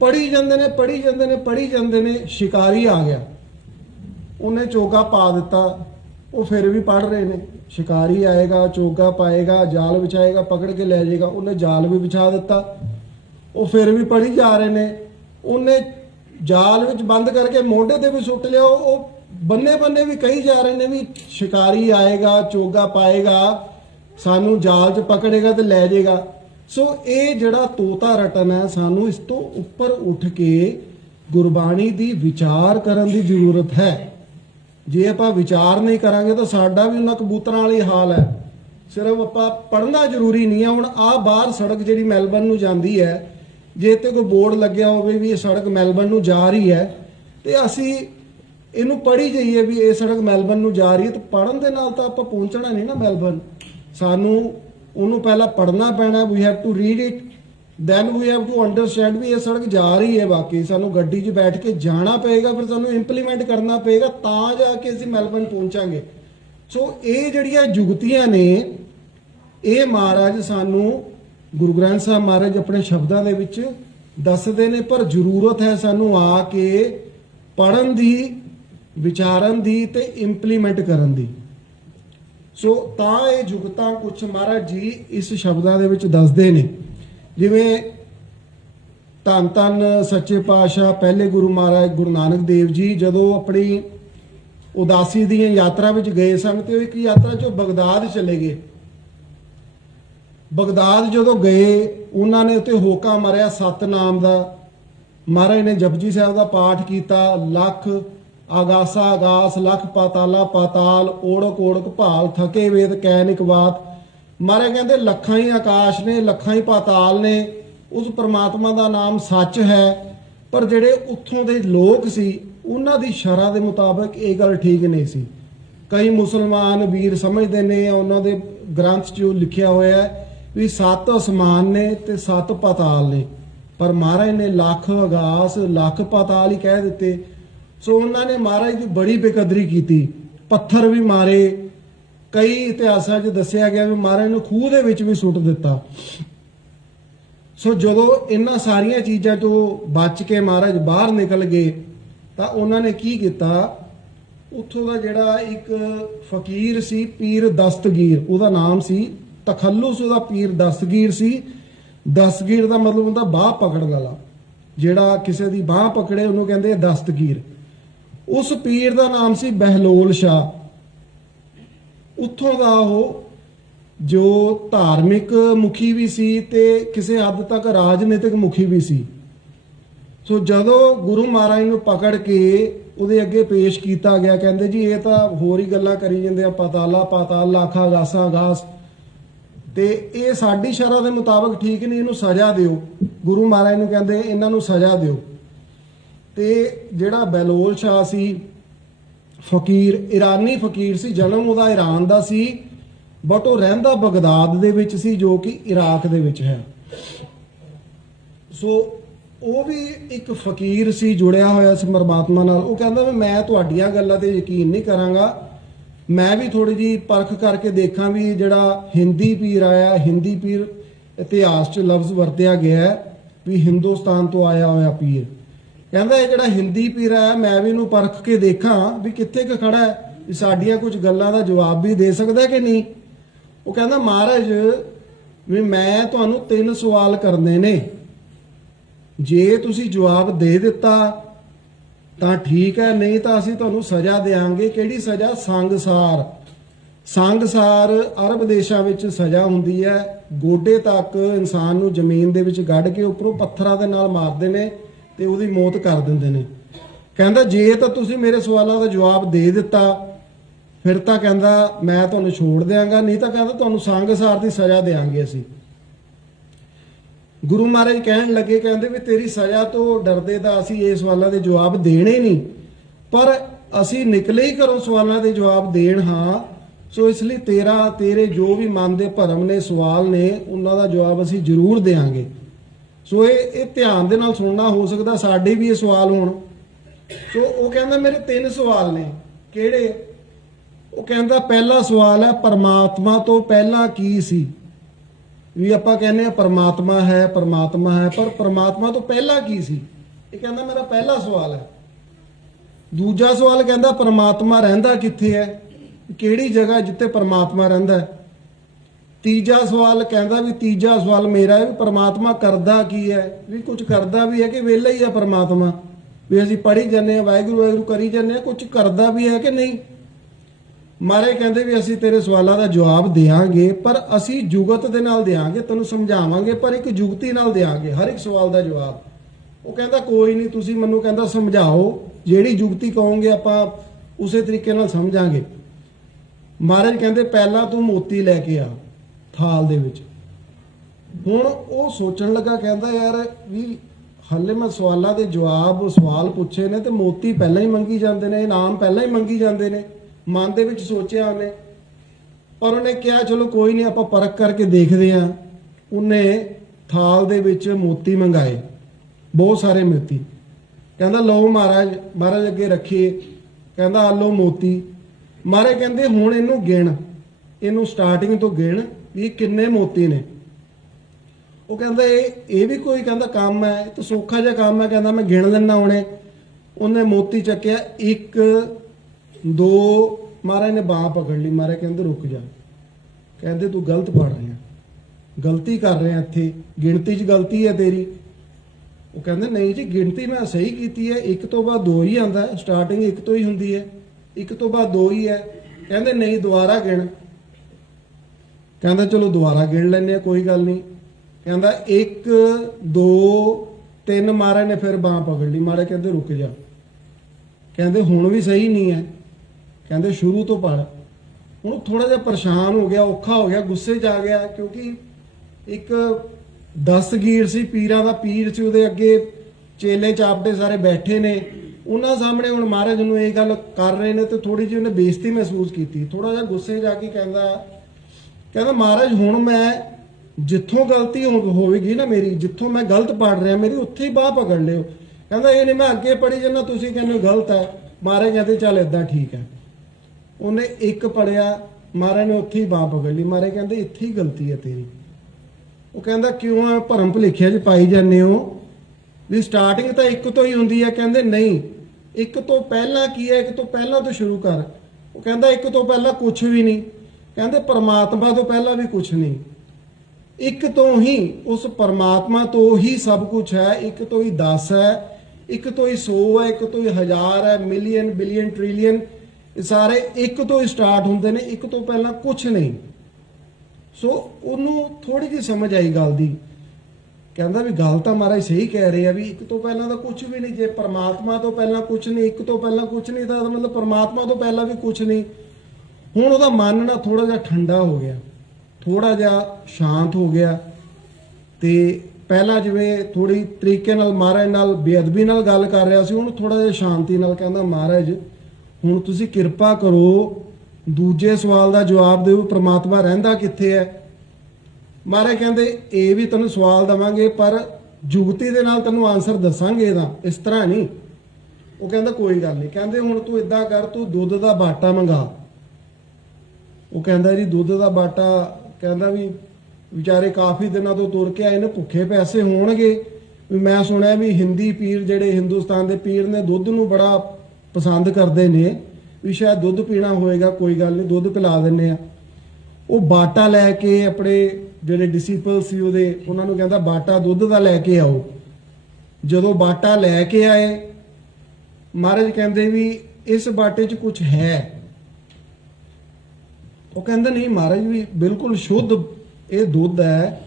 ਪੜ੍ਹੀ ਜਾਂਦੇ ਨੇ। ਸ਼ਿਕਾਰੀ ਆ ਗਿਆ, ਉਹਨੇ ਚੋਗਾ ਪਾ ਦਿੱਤਾ, ਉਹ ਫਿਰ ਵੀ ਪੜ੍ਹ ਰਹੇ ਨੇ। ਸ਼ਿਕਾਰੀ ਆਏਗਾ, ਚੋਗਾ ਪਾਏਗਾ, ਜਾਲ ਵਿਛਾਏਗਾ, ਪਕੜ ਕੇ ਲੈ ਜਾਏਗਾ। ਉਹਨੇ ਜਾਲ ਵੀ ਵਿਛਾ ਦਿੱਤਾ, ਉਹ ਫਿਰ ਵੀ ਪੜ੍ਹੀ ਜਾ ਰਹੇ ਨੇ। ਉਹਨੇ ਜਾਲ ਵਿੱਚ ਬੰਦ ਕਰਕੇ ਮੋਢੇ ਤੇ ਵੀ ਸੁੱਟ ਲਿਆ, ਉਹ ਬੰਨੇ ਵੀ ਕਹੀ ਜਾ ਰਹੇ ਨੇ ਵੀ ਸ਼ਿਕਾਰੀ ਆਏਗਾ, ਚੋਗਾ ਪਾਏਗਾ, ਸਾਨੂੰ ਜਾਲ 'ਚ ਪਕੜੇਗਾ ਤੇ ਲੈ ਜਾਏਗਾ। ਸੋ ਇਹ ਜਿਹੜਾ ਤੋਤਾ ਰਟਨ ਹੈ, ਸਾਨੂੰ ਇਸ ਤੋਂ ਉੱਪਰ ਉੱਠ ਕੇ ਗੁਰਬਾਣੀ ਦੀ ਵਿਚਾਰ ਕਰਨ ਦੀ ਜ਼ਰੂਰਤ ਹੈ। ਜੇ ਆਪਾਂ ਵਿਚਾਰ ਨਹੀਂ ਕਰਾਂਗੇ ਤਾਂ ਸਾਡਾ ਵੀ ਉਹਨਾਂ ਕਬੂਤਰਾਂ ਵਾਲੀ ਹਾਲ ਹੈ। ਸਿਰਫ ਆਪਾਂ ਪੜ੍ਹਨਾ ਜ਼ਰੂਰੀ ਨਹੀਂ ਹੈ। ਹੁਣ ਬਾਹਰ ਸੜਕ ਜਿਹੜੀ ਮੈਲਬਰਨ ਨੂੰ ਜਾਂਦੀ ਹੈ, ਜੇ ਤੇ ਕੋਈ ਬੋਰਡ ਲੱਗਿਆ ਹੋਵੇ ਵੀ ਇਹ ਸੜਕ ਮੈਲਬਰਨ ਨੂੰ ਜਾ ਰਹੀ ਹੈ ਤੇ ਅਸੀਂ ਇਹਨੂੰ ਪੜ੍ਹੀ ਜਾਈਏ ਵੀ ਇਹ ਸੜਕ ਮੈਲਬਰਨ ਨੂੰ ਜਾ ਰਹੀ ਹੈ, ਤਾਂ ਪੜ੍ਹਨ ਦੇ ਨਾਲ ਤਾਂ ਆਪਾਂ ਪਹੁੰਚਣਾ ਨਹੀਂ ਨਾ ਮੈਲਬਰਨ। ਸਾਨੂੰ ਉਹਨੂੰ ਪਹਿਲਾਂ ਪੜ੍ਹਨਾ ਪੈਣਾ। We have to read it, then we have to understand ਵੀ ਇਹ ਸੜਕ ਜਾ ਰਹੀ ਹੈ ਵਾਕਈ। ਸਾਨੂੰ ਗੱਡੀ 'ਚ ਬੈਠ ਕੇ ਜਾਣਾ ਪਏਗਾ, ਫਿਰ ਸਾਨੂੰ ਇੰਪਲੀਮੈਂਟ ਕਰਨਾ ਪਏਗਾ, ਤਾਂ ਜਾ ਕੇ ਅਸੀਂ ਮੈਲਬਰਨ ਪਹੁੰਚਾਂਗੇ। ਸੋ ਇਹ ਜਿਹੜੀਆਂ ਜੁਗਤੀਆਂ ਨੇ, ਇਹ ਮਹਾਰਾਜ ਸਾਨੂੰ ਗੁਰੂ ਗ੍ਰੰਥ ਸਾਹਿਬ ਮਹਾਰਾਜ ਆਪਣੇ ਸ਼ਬਦਾਂ ਦੇ ਵਿੱਚ ਦੱਸਦੇ ਨੇ, ਪਰ ਜ਼ਰੂਰਤ ਹੈ ਸਾਨੂੰ ਆ ਕੇ ਪੜ੍ਹਨ ਦੀ, ਵਿਚਾਰਨ ਦੀ ਤੇ ਇੰਪਲੀਮੈਂਟ ਕਰਨ ਦੀ। ਸੋ ਤਾਂ ਇਹ ਜੁਗਤਾਂ ਕੁਛ ਮਹਾਰਾਜ ਜੀ ਇਸ ਸ਼ਬਦਾਂ ਦੇ ਵਿੱਚ ਦੱਸਦੇ ਨੇ। ਜਿਵੇਂ ਧੰਨ ਧੰਨ ਸੱਚੇ ਪਾਤਸ਼ਾਹ ਪਹਿਲੇ ਗੁਰੂ ਮਹਾਰਾਜ ਗੁਰੂ ਨਾਨਕ ਦੇਵ ਜੀ ਜਦੋਂ ਆਪਣੀ ਉਦਾਸੀ ਦੀਆਂ ਯਾਤਰਾ ਵਿੱਚ ਗਏ ਸਨ, ਤੇ ਉਹ ਇੱਕ ਯਾਤਰਾ 'ਚੋਂ ਬਗਦਾਦ ਚਲੇ ਗਏ। ਬਗਦਾਦ ਜਦੋਂ ਗਏ, ਉਹਨਾਂ ਨੇ ਉੱਥੇ ਹੋਕਾ ਮਾਰਿਆ ਸਤਨਾਮ ਦਾ। ਮਹਾਰਾਜ ਨੇ ਜਪਜੀ ਸਾਹਿਬ ਦਾ ਪਾਠ ਕੀਤਾ। ਲੱਖ ਆਗਾਸਾ ਆਗਾਸ, ਲੱਖ ਪਾਤਾਲਾ ਪਾਤਾਲ, ਓੜਕ ਓੜਕ ਭਾਲ, ਥਕੇ ਵੇਦ ਕੈਨਿਕ ਬਾਤ। ਮਹਾਰਾਜ ਕਹਿੰਦੇ ਲੱਖਾਂ ਹੀ ਆਕਾਸ਼ ਨੇ, ਲੱਖਾਂ ਹੀ ਪਾਤਾਲ ਨੇ, ਉਸ ਪ੍ਰਮਾਤਮਾ ਦਾ ਨਾਮ ਸੱਚ ਹੈ। ਪਰ ਜਿਹੜੇ ਉੱਥੋਂ ਦੇ ਲੋਕ ਸੀ, ਉਹਨਾਂ ਦੀ ਸ਼ਰ੍ਹਾ ਦੇ ਮੁਤਾਬਕ ਇਹ ਗੱਲ ਠੀਕ ਨਹੀਂ ਸੀ। ਕਈ ਮੁਸਲਮਾਨ ਵੀਰ ਸਮਝਦੇ ਨੇ, ਉਹਨਾਂ ਦੇ ਗ੍ਰੰਥ 'ਚ ਲਿਖਿਆ ਹੋਇਆ ਹੈ ਵੀ 7 ਅਸਮਾਨ ਨੇ ਤੇ 7 ਪਾਤਾਲ ਨੇ, ਪਰ ਮਹਾਰਾਜ ਨੇ ਲੱਖ ਆਗਾਸ, ਲੱਖ ਪਾਤਾਲ ਹੀ ਕਹਿ ਦਿੱਤੇ। ਸੋ ਉਹਨਾਂ ਨੇ ਮਹਾਰਾਜ ਦੀ ਬੜੀ ਬੇਕਦਰੀ ਕੀਤੀ, ਪੱਥਰ ਵੀ ਮਾਰੇ। ਕਈ ਇਤਿਹਾਸਾਂ 'ਚ ਦੱਸਿਆ ਗਿਆ ਵੀ ਮਹਾਰਾਜ ਨੂੰ ਖੂਹ ਦੇ ਵਿੱਚ ਵੀ ਸੁੱਟ ਦਿੱਤਾ। ਸੋ ਜਦੋਂ ਇਹਨਾਂ ਸਾਰੀਆਂ ਚੀਜ਼ਾਂ ਤੋਂ ਬਚ ਕੇ ਮਹਾਰਾਜ ਬਾਹਰ ਨਿਕਲ ਗਏ ਤਾਂ ਉਹਨਾਂ ਨੇ ਕੀ ਕੀਤਾ, ਉੱਥੋਂ ਦਾ ਜਿਹੜਾ ਇੱਕ ਫਕੀਰ ਸੀ ਪੀਰ ਦਸਤਗੀਰ, ਉਹਦਾ ਨਾਮ ਸੀ ਤਖੱਲੁਸ, ਉਹਦਾ ਪੀਰ ਦਸਤਗੀਰ ਸੀ। ਦਸਤਗੀਰ ਦਾ ਮਤਲਬ ਹੁੰਦਾ ਬਾਹ ਪਕੜਨ ਵਾਲਾ, ਜਿਹੜਾ ਕਿਸੇ ਦੀ ਬਾਹ ਪਕੜੇ ਉਹਨੂੰ ਕਹਿੰਦੇ ਦਸਤਗੀਰ। ਉਸ ਪੀਰ ਦਾ ਨਾਮ ਸੀ ਬਹਿਲੋਲ ਸ਼ਾਹ। ਉੱਥੋਂ ਦਾ ਉਹ ਜੋ ਧਾਰਮਿਕ ਮੁਖੀ ਵੀ ਸੀ ਤੇ ਕਿਸੇ ਹੱਦ ਤੱਕ ਰਾਜਨੀਤਿਕ ਮੁਖੀ ਵੀ ਸੀ। ਸੋ ਜਦੋਂ ਗੁਰੂ ਮਹਾਰਾਜ ਨੂੰ ਪਕੜ ਕੇ ਉਹਦੇ ਅੱਗੇ ਪੇਸ਼ ਕੀਤਾ ਗਿਆ, ਕਹਿੰਦੇ ਜੀ ਇਹ ਤਾਂ ਹੋਰ ਹੀ ਗੱਲਾਂ ਕਰੀ ਜਾਂਦੇ ਆ, ਪਾਤਾਲਾ ਪਾਤਾਲ, ਆਖਾ ਗਾਸਾ ਗਾਸ, ਤੇ ਇਹ ਸਾਡੀ ਸ਼ਰ੍ਹਾ ਦੇ ਮੁਤਾਬਕ ਠੀਕ ਨਹੀਂ, ਇਹਨੂੰ ਸਜ਼ਾ ਦਿਓ। ਗੁਰੂ ਮਹਾਰਾਜ ਨੂੰ ਕਹਿੰਦੇ ਇਹਨਾਂ ਨੂੰ ਸਜ਼ਾ ਦਿਓ। ਤੇ ਜਿਹੜਾ ਬਹਿਲੋਲ ਸ਼ਾਹ ਸੀ ਫਕੀਰ, ਇਰਾਨੀ ਫਕੀਰ ਸੀ, ਜਨਮ ਉਹਦਾ ਈਰਾਨ ਦਾ ਸੀ, ਬਟ ਉਹ ਰਹਿੰਦਾ ਬਗਦਾਦ ਦੇ ਵਿੱਚ ਸੀ, ਜੋ ਕਿ ਇਰਾਕ ਦੇ ਵਿੱਚ ਹੈ। ਸੋ ਉਹ ਵੀ ਇੱਕ ਫਕੀਰ ਸੀ, ਜੁੜਿਆ ਹੋਇਆ ਸੀ ਪਰਮਾਤਮਾ ਨਾਲ। ਉਹ ਕਹਿੰਦਾ ਵੀ ਮੈਂ ਤੁਹਾਡੀਆਂ ਗੱਲਾਂ ਤੇ ਯਕੀਨ ਨਹੀਂ ਕਰਾਂਗਾ, ਮੈਂ ਵੀ ਥੋੜੀ ਜੀ ਪਰਖ ਕਰਕੇ ਦੇਖਾਂ ਵੀ ਜਿਹੜਾ ਹਿੰਦੀ ਪੀਰ ਆਇਆ, ਹਿੰਦੀ ਪੀਰ ਇਤਿਹਾਸ 'ਚ ਲਫ਼ਜ਼ ਵਰਤਿਆ ਗਿਆ ਹੈ ਵੀ ਹਿੰਦੁਸਤਾਨ ਤੋਂ ਆਇਆ ਹੋਇਆ ਪੀਰ। ਕਹਿੰਦਾ ਇਹ ਜਿਹੜਾ ਹਿੰਦੀ ਪੀਰ ਆਇਆ, ਮੈਂ ਵੀ ਇਹਨੂੰ ਪਰਖ ਕੇ ਦੇਖਾਂ ਵੀ ਕਿੱਥੇ ਕੁ ਖੜਾ ਹੈ, ਵੀ ਸਾਡੀਆਂ ਕੁਝ ਗੱਲਾਂ ਦਾ ਜਵਾਬ ਵੀ ਦੇ ਸਕਦਾ ਕਿ ਨਹੀਂ। ਉਹ ਕਹਿੰਦਾ ਮਹਾਰਾਜ ਵੀ ਮੈਂ ਤੁਹਾਨੂੰ 3 ਸਵਾਲ ਕਰਨੇ ਨੇ, ਜੇ ਤੁਸੀਂ ਜਵਾਬ ਦੇ ਦਿੱਤਾ ਤਾਂ ਠੀਕ ਹੈ, ਨਹੀਂ ਤਾਂ ਅਸੀਂ ਤੁਹਾਨੂੰ ਸਜ਼ਾ ਦੇਵਾਂਗੇ। ਕਿਹੜੀ ਸਜ਼ਾ? ਸੰਗਸਾਰ। ਸੰਗਸਾਰ ਅਰਬ ਦੇਸ਼ਾਂ ਵਿੱਚ ਸਜ਼ਾ ਹੁੰਦੀ ਹੈ, ਗੋਡੇ ਤੱਕ ਇਨਸਾਨ ਨੂੰ ਜ਼ਮੀਨ ਦੇ ਵਿੱਚ ਗੱਡ ਕੇ ਉੱਪਰੋਂ ਪੱਥਰਾਂ ਦੇ ਨਾਲ ਮਾਰਦੇ ਨੇ ਤੇ ਉਹਦੀ ਮੌਤ ਕਰ ਦਿੰਦੇ ਨੇ। ਕਹਿੰਦਾ ਜੇ ਤਾਂ ਤੁਸੀਂ ਮੇਰੇ ਸਵਾਲਾਂ ਦਾ ਜਵਾਬ ਦੇ ਦਿੱਤਾ ਫਿਰ ਤਾਂ ਕਹਿੰਦਾ ਮੈਂ ਤੁਹਾਨੂੰ ਛੋੜ ਦਿਆਂਗਾ, ਨਹੀਂ ਤਾਂ ਕਹਿੰਦਾ ਤੁਹਾਨੂੰ ਸੰਗਸਾਰ ਦੀ ਸਜ਼ਾ ਦੇਵਾਂਗੇ ਅਸੀਂ। ਗੁਰੂ ਮਹਾਰਾਜ ਕਹਿਣ ਲੱਗੇ, ਕਹਿੰਦੇ ਵੀ ਤੇਰੀ ਸਜ਼ਾ ਤੋਂ ਡਰਦੇ ਤਾਂ ਅਸੀਂ ਇਹ ਸਵਾਲਾਂ ਦੇ ਜਵਾਬ ਦੇਣੇ ਨਹੀਂ, ਪਰ ਅਸੀਂ ਨਿਕਲੇ ਹੀ ਘਰੋਂ ਸਵਾਲਾਂ ਦੇ ਜਵਾਬ ਦੇਣ ਹਾਂ। ਸੋ ਇਸ ਲਈ ਤੇਰੇ ਜੋ ਵੀ ਮਨ ਦੇ ਭਰਮ ਨੇ, ਸਵਾਲ ਨੇ, ਉਹਨਾਂ ਦਾ ਜਵਾਬ ਅਸੀਂ ਜ਼ਰੂਰ ਦੇਵਾਂਗੇ। ਸੋ ਇਹ ਧਿਆਨ ਦੇ ਨਾਲ ਸੁਣਨਾ, ਹੋ ਸਕਦਾ ਸਾਡੇ ਵੀ ਇਹ ਸਵਾਲ ਹੋਣ। ਸੋ ਉਹ ਕਹਿੰਦਾ ਮੇਰੇ 3 ਸਵਾਲ ਨੇ। ਕਿਹੜੇ? ਉਹ ਕਹਿੰਦਾ ਪਹਿਲਾ ਸਵਾਲ ਹੈ ਪਰਮਾਤਮਾ ਤੋਂ ਪਹਿਲਾਂ ਕੀ ਸੀ। ਵੀ ਆਪਾਂ ਕਹਿੰਦੇ ਆ ਪਰਮਾਤਮਾ ਹੈ, ਪਰਮਾਤਮਾ ਹੈ, ਪਰ ਪਰਮਾਤਮਾ ਤੋਂ ਪਹਿਲਾਂ ਕੀ ਸੀ? ਇਹ ਕਹਿੰਦਾ ਮੇਰਾ ਪਹਿਲਾ ਸਵਾਲ ਹੈ। ਦੂਜਾ ਸਵਾਲ ਕਹਿੰਦਾ ਪਰਮਾਤਮਾ ਰਹਿੰਦਾ ਕਿੱਥੇ ਹੈ, ਕਿਹੜੀ ਜਗ੍ਹਾ ਜਿੱਥੇ ਪਰਮਾਤਮਾ ਰਹਿੰਦਾ ਹੈ। ਤੀਜਾ ਸਵਾਲ ਕਹਿੰਦਾ ਵੀ ਤੀਜਾ ਸਵਾਲ ਮੇਰਾ ਹੈ ਵੀ ਪਰਮਾਤਮਾ ਕਰਦਾ ਕੀ ਹੈ, ਵੀ ਕੁਝ ਕਰਦਾ ਵੀ ਹੈ ਕਿ ਵਿਹਲਾ ਹੀ ਹੈ ਪਰਮਾਤਮਾ, ਵੀ ਅਸੀਂ ਪੜ੍ਹੀ ਜਾਂਦੇ ਆ ਵਾਹਿਗੁਰੂ ਵਾਹਿਗੁਰੂ ਕਰੀ ਜਾਂਦੇ ਆ, ਕੁਝ ਕਰਦਾ ਵੀ ਹੈ ਕਿ ਨਹੀਂ। ਮਾਰੇ ਕਹਿੰਦੇ ਵੀ ਅਸੀਂ ਤੇਰੇ ਸਵਾਲਾਂ ਦਾ ਜਵਾਬ ਦੇਵਾਂਗੇ, ਪਰ ਅਸੀਂ ਜੁਗਤ ਦੇ ਨਾਲ ਦੇਵਾਂਗੇ, ਤੈਨੂੰ ਸਮਝਾਵਾਂਗੇ, ਪਰ ਇੱਕ ਜੁਗਤੀ ਨਾਲ ਦੇਵਾਂਗੇ ਹਰ ਇੱਕ ਸਵਾਲ ਦਾ ਜਵਾਬ। ਉਹ ਕਹਿੰਦਾ ਕੋਈ ਨਹੀਂ, ਤੁਸੀਂ ਮੈਨੂੰ ਕਹਿੰਦਾ ਸਮਝਾਓ, ਜਿਹੜੀ ਜੁਗਤੀ ਕਹੋਗੇ ਆਪਾਂ ਉਸੇ ਤਰੀਕੇ ਨਾਲ ਸਮਝਾਂਗੇ। ਮਹਾਰਾਜ ਕਹਿੰਦੇ ਪਹਿਲਾਂ ਤੂੰ ਮੋਤੀ ਲੈ ਕੇ ਆ ਥਾਲ ਦੇ ਵਿੱਚ। ਹੁਣ ਉਹ ਸੋਚਣ ਲੱਗਾ, ਕਹਿੰਦਾ ਯਾਰ ਵੀ ਹਾਲੇ ਮੈਂ ਸਵਾਲਾਂ ਦੇ ਸਵਾਲ ਪੁੱਛੇ ਨੇ ਤੇ ਮੋਤੀ ਪਹਿਲਾਂ ਹੀ ਮੰਗੀ ਜਾਂਦੇ ਨੇ, ਇਨਾਮ ਪਹਿਲਾਂ ਹੀ ਮੰਗੀ ਜਾਂਦੇ ਨੇ। ਮਨ ਦੇ ਵਿੱਚ ਸੋਚਿਆ ਉਹਨੇ, ਪਰ ਉਹਨੇ ਕਿਹਾ ਚਲੋ ਕੋਈ ਨਹੀਂ, ਆਪਾਂ ਪਰਖ ਕਰਕੇ ਦੇਖਦੇ ਹਾਂ। ਉਹਨੇ ਥਾਲ ਦੇ ਵਿੱਚ ਮੋਤੀ ਮੰਗਾਏ, ਬਹੁਤ ਸਾਰੇ ਮੋਤੀ। ਕਹਿੰਦਾ ਲਓ ਮਹਾਰਾਜ ਅੱਗੇ ਰੱਖੀਏ। ਕਹਿੰਦਾ ਆ ਲਓ ਮੋਤੀ। ਮਹਾਰਾਜ ਕਹਿੰਦੇ ਹੁਣ ਇਹਨੂੰ ਗਿਣ, ਇਹਨੂੰ ਸਟਾਰਟਿੰਗ ਤੋਂ ਗਿਣ ਵੀ ਕਿੰਨੇ ਮੋਤੀ ਨੇ। ਉਹ ਕਹਿੰਦਾ ਇਹ ਵੀ ਕੋਈ ਕਹਿੰਦਾ ਕੰਮ ਹੈ, ਇਹ ਤਾਂ ਸੌਖਾ ਜਿਹਾ ਕੰਮ ਹੈ। ਕਹਿੰਦਾ ਮੈਂ ਗਿਣ ਲੈਣਾ ਹੁਣੇ। ਉਹਨੇ ਮੋਤੀ ਚੱਕਿਆ, 1 2। ਮਹਾਰਾਜ ਨੇ ਬਾਂਹ ਪਕੜ ਲਈ। ਮਹਾਰਾਜ ਕਹਿੰਦੇ ਰੁਕ ਜਾ, ਕਹਿੰਦੇ ਤੂੰ ਗਲਤ ਪੜ ਰਿਹਾ, ਗਲਤੀ ਕਰ ਰਿਹਾ, ਇੱਥੇ ਗਿਣਤੀ 'ਚ ਗਲਤੀ ਹੈ ਤੇਰੀ। ਉਹ ਕਹਿੰਦੇ ਨਹੀਂ ਜੀ ਗਿਣਤੀ ਮੈਂ ਸਹੀ ਕੀਤੀ ਹੈ, 1 ਤੋਂ ਬਾਅਦ 2 ਹੀ ਆਉਂਦਾ, ਸਟਾਰਟਿੰਗ 1 ਤੋਂ ਹੀ ਹੁੰਦੀ ਹੈ, 1 ਤੋਂ ਬਾਅਦ 2 ਹੀ ਹੈ। ਕਹਿੰਦੇ ਨਹੀਂ ਦੁਬਾਰਾ ਗਿਣ। ਕਹਿੰਦਾ ਚਲੋ ਦੁਬਾਰਾ ਗਿਣ ਲੈਂਦੇ ਆ, ਕੋਈ ਗੱਲ ਨਹੀਂ। ਕਹਿੰਦਾ 1 2 3। ਮਹਾਰਾਜ ਨੇ ਫਿਰ ਬਾਂਹ ਪਕੜ ਲਈ। ਮਹਾਰਾਜ ਕਹਿੰਦੇ ਰੁਕ ਜਾ, ਕਹਿੰਦੇ ਹੁਣ ਵੀ ਸਹੀ ਨਹੀਂ ਹੈ, ਕਹਿੰਦੇ ਸ਼ੁਰੂ ਤੋਂ ਪੜ। ਹੁਣ ਥੋੜਾ ਜਿਹਾ ਪਰੇਸ਼ਾਨ ਹੋ ਗਿਆ, ਔਖਾ ਹੋ ਗਿਆ, ਗੁੱਸੇ 'ਚ ਆ ਗਿਆ, ਕਿਉਂਕਿ ਇੱਕ ਦਸਤਗੀਰ ਸੀ, ਪੀਰਾਂ ਦਾ ਪੀਰ ਸੀ, ਉਹਦੇ ਅੱਗੇ ਚੇਲੇ ਚਾਪਟੇ ਸਾਰੇ ਬੈਠੇ ਨੇ, ਉਹਨਾਂ ਸਾਹਮਣੇ ਹੁਣ ਮਹਾਰਾਜ ਨੂੰ ਇਹ ਗੱਲ ਕਰ ਰਹੇ ਨੇ ਤੇ ਥੋੜੀ ਜਿਹੀ ਉਹਨੇ ਬੇਇੱਜ਼ਤੀ ਮਹਿਸੂਸ ਕੀਤੀ। ਥੋੜਾ ਜਿਹਾ ਗੁੱਸੇ ਜਾ ਕੇ ਕਹਿੰਦਾ ਮਹਾਰਾਜ ਹੁਣ ਮੈਂ ਜਿੱਥੋਂ ਗਲਤੀ ਹੋਵੇਗੀ ਨਾ ਮੇਰੀ, ਜਿੱਥੋਂ ਮੈਂ ਗਲਤ ਪੜ ਰਿਹਾ ਮੇਰੀ, ਉੱਥੇ ਹੀ ਬਾਹ ਪਕੜ ਲਿਓ। ਕਹਿੰਦਾ ਇਹ ਨਹੀਂ ਮੈਂ ਅੱਗੇ ਪੜੀ ਜਾਂਦਾ, ਤੁਸੀਂ ਕਹਿੰਦੇ ਗਲਤ ਹੈ। ਮਹਾਰਾਜ ਕਹਿੰਦੇ ਚੱਲ ਏਦਾਂ ਠੀਕ ਹੈ। ਉਹਨੇ 1 ਪੜਿਆ, ਮਹਾਰਾਜ ਨੇ ਉੱਥੇ ਹੀ ਬਾਂਹ ਪਕੜ ਲਈ। ਮਹਾਰਾਜ ਕਹਿੰਦੇ ਇੱਥੇ ਹੀ ਗਲਤੀ ਹੈ ਤੇਰੀ। ਉਹ ਕਹਿੰਦਾ ਕਿਉਂ ਆ ਭਰਮ ਭੁਲੇਖਿਆਂ 'ਚ ਪਾਈ ਜਾਂਦੇ ਹੋ, ਵੀ ਸਟਾਰਟਿੰਗ ਤਾਂ 1 ਤੋਂ ਹੀ ਹੁੰਦੀ ਹੈ। ਕਹਿੰਦੇ ਨਹੀਂ, ਇੱਕ ਤੋਂ ਪਹਿਲਾਂ ਕੀ ਹੈ, ਇੱਕ ਤੋਂ ਪਹਿਲਾਂ ਤੋਂ ਸ਼ੁਰੂ ਕਰ। ਉਹ ਕਹਿੰਦਾ ਇੱਕ ਤੋਂ ਪਹਿਲਾਂ ਕੁਝ ਵੀ ਨਹੀਂ। ਕਹਿੰਦੇ ਪਰਮਾਤਮਾ ਤੋਂ ਪਹਿਲਾਂ ਵੀ ਕੁਝ ਨਹੀਂ, ਇੱਕ ਤੋਂ ਹੀ, ਉਸ ਪਰਮਾਤਮਾ ਤੋਂ ਹੀ ਸਭ ਕੁਝ ਹੈ। ਇੱਕ ਤੋਂ ਹੀ 10 ਹੈ, ਇੱਕ ਤੋਂ ਹੀ 100 ਹੈ, ਇੱਕ ਤੋਂ ਹੀ 1000 ਹੈ, ਮਿਲੀਅਨ, ਬਿਲੀਅਨ, ਟ੍ਰਿਲੀਅਨ, ਇਹ ਸਾਰੇ ਇੱਕ ਤੋਂ ਹੀ ਸਟਾਰਟ ਹੁੰਦੇ ਨੇ, ਇੱਕ ਤੋਂ ਪਹਿਲਾਂ ਕੁਝ ਨਹੀਂ। ਸੋ ਉਹਨੂੰ ਥੋੜੀ ਜਿਹੀ ਸਮਝ ਆਈ ਗੱਲ ਦੀ। ਕਹਿੰਦਾ ਵੀ ਗੱਲ ਤਾਂ ਮਹਾਰਾਜ ਸਹੀ ਕਹਿ ਰਹੇ ਆ ਵੀ ਇੱਕ ਤੋਂ ਪਹਿਲਾਂ ਤਾਂ ਕੁਝ ਵੀ ਨਹੀਂ। ਜੇ ਪਰਮਾਤਮਾ ਤੋਂ ਪਹਿਲਾਂ ਕੁਝ ਨਹੀਂ, ਇੱਕ ਤੋਂ ਪਹਿਲਾਂ ਕੁਝ ਨਹੀਂ, ਤਾਂ ਮਤਲਬ ਪਰਮਾਤਮਾ ਤੋਂ ਪਹਿਲਾਂ ਵੀ ਕੁਝ ਨਹੀਂ। ਹੁਣ ਉਹਦਾ ਮਨ ਨਾ ਥੋੜਾ ਜਿਹਾ ਠੰਡਾ ਹੋ ਗਿਆ, ਥੋੜਾ ਜਿਹਾ ਸ਼ਾਂਤ ਹੋ ਗਿਆ। ਤੇ ਪਹਿਲਾਂ ਜਿਵੇਂ ਥੋੜੀ ਤਰੀਕੇ ਨਾਲ ਮਹਾਰਾਜ ਨਾਲ ਬੇਅਦਬੀ ਨਾਲ ਗੱਲ ਕਰ ਰਿਹਾ ਸੀ, ਹੁਣ ਥੋੜਾ ਜਿਹਾ ਸ਼ਾਂਤੀ ਨਾਲ ਕਹਿੰਦਾ ਮਹਾਰਾਜ ਹੁਣ ਤੁਸੀਂ ਕਿਰਪਾ ਕਰੋ, ਦੂਜੇ ਸਵਾਲ ਦਾ ਜਵਾਬ ਦਿਓ, ਪ੍ਰਮਾਤਮਾ ਰਹਿੰਦਾ ਕਿੱਥੇ ਹੈ। ਮਹਾਰਾਜ ਕਹਿੰਦੇ ਇਹ ਵੀ ਤੈਨੂੰ ਸਵਾਲ ਦਵਾਂਗੇ, ਪਰ ਜੁਗਤੀ ਦੇ ਨਾਲ ਤੈਨੂੰ ਆਨਸਰ ਦੱਸਾਂਗੇ ਇਹਦਾ, ਇਸ ਤਰ੍ਹਾਂ ਨਹੀਂ। ਉਹ ਕਹਿੰਦਾ ਕੋਈ ਗੱਲ ਨਹੀਂ। ਕਹਿੰਦੇ ਹੁਣ ਤੂੰ ਇਦਾਂ ਕਰ, ਤੂੰ ਦੁੱਧ ਦਾ ਬਾਟਾ ਮੰਗਾ। ਉਹ ਕਹਿੰਦਾ ਜੀ ਦੁੱਧ ਦਾ ਬਾਟਾ। ਕਹਿੰਦਾ ਵੀ ਵਿਚਾਰੇ ਕਾਫੀ ਦਿਨਾਂ ਤੋਂ ਤੁਰ ਕੇ ਆਏ ਨੇ, ਭੁੱਖੇ ਪੈਸੇ ਹੋਣਗੇ। ਵੀ ਮੈਂ ਸੁਣਿਆ ਵੀ ਹਿੰਦੀ ਪੀਰ, ਜਿਹੜੇ ਹਿੰਦੁਸਤਾਨ ਦੇ ਪੀਰ ਨੇ, ਦੁੱਧ ਨੂੰ ਬੜਾ ਪਸੰਦ ਕਰਦੇ ਨੇ, ਵੀ ਸ਼ਾਇਦ ਦੁੱਧ ਪੀਣਾ ਹੋਏਗਾ, ਕੋਈ ਗੱਲ ਨਹੀਂ ਦੁੱਧ ਪਿਲਾ ਦਿੰਨੇ ਆ। ਉਹ ਬਾਟਾ ਲੈ ਕੇ ਆਪਣੇ ਜਿਹੜੇ ਡਿਸੀਪਲ ਸੀ ਉਹਦੇ, ਉਹਨਾਂ ਨੂੰ ਕਹਿੰਦਾ ਬਾਟਾ ਦੁੱਧ ਦਾ ਲੈ ਕੇ ਆਓ। ਜਦੋਂ ਬਾਟਾ ਲੈ ਕੇ ਆਏ, ਮਹਾਰਾਜ ਕਹਿੰਦੇ ਵੀ ਇਸ ਬਾਟੇ 'ਚ ਕੁਝ ਹੈ। ਉਹ ਕਹਿੰਦਾ ਨਹੀਂ ਮਹਾਰਾਜ ਵੀ ਬਿਲਕੁਲ ਸ਼ੁੱਧ ਇਹ ਦੁੱਧ ਹੈ,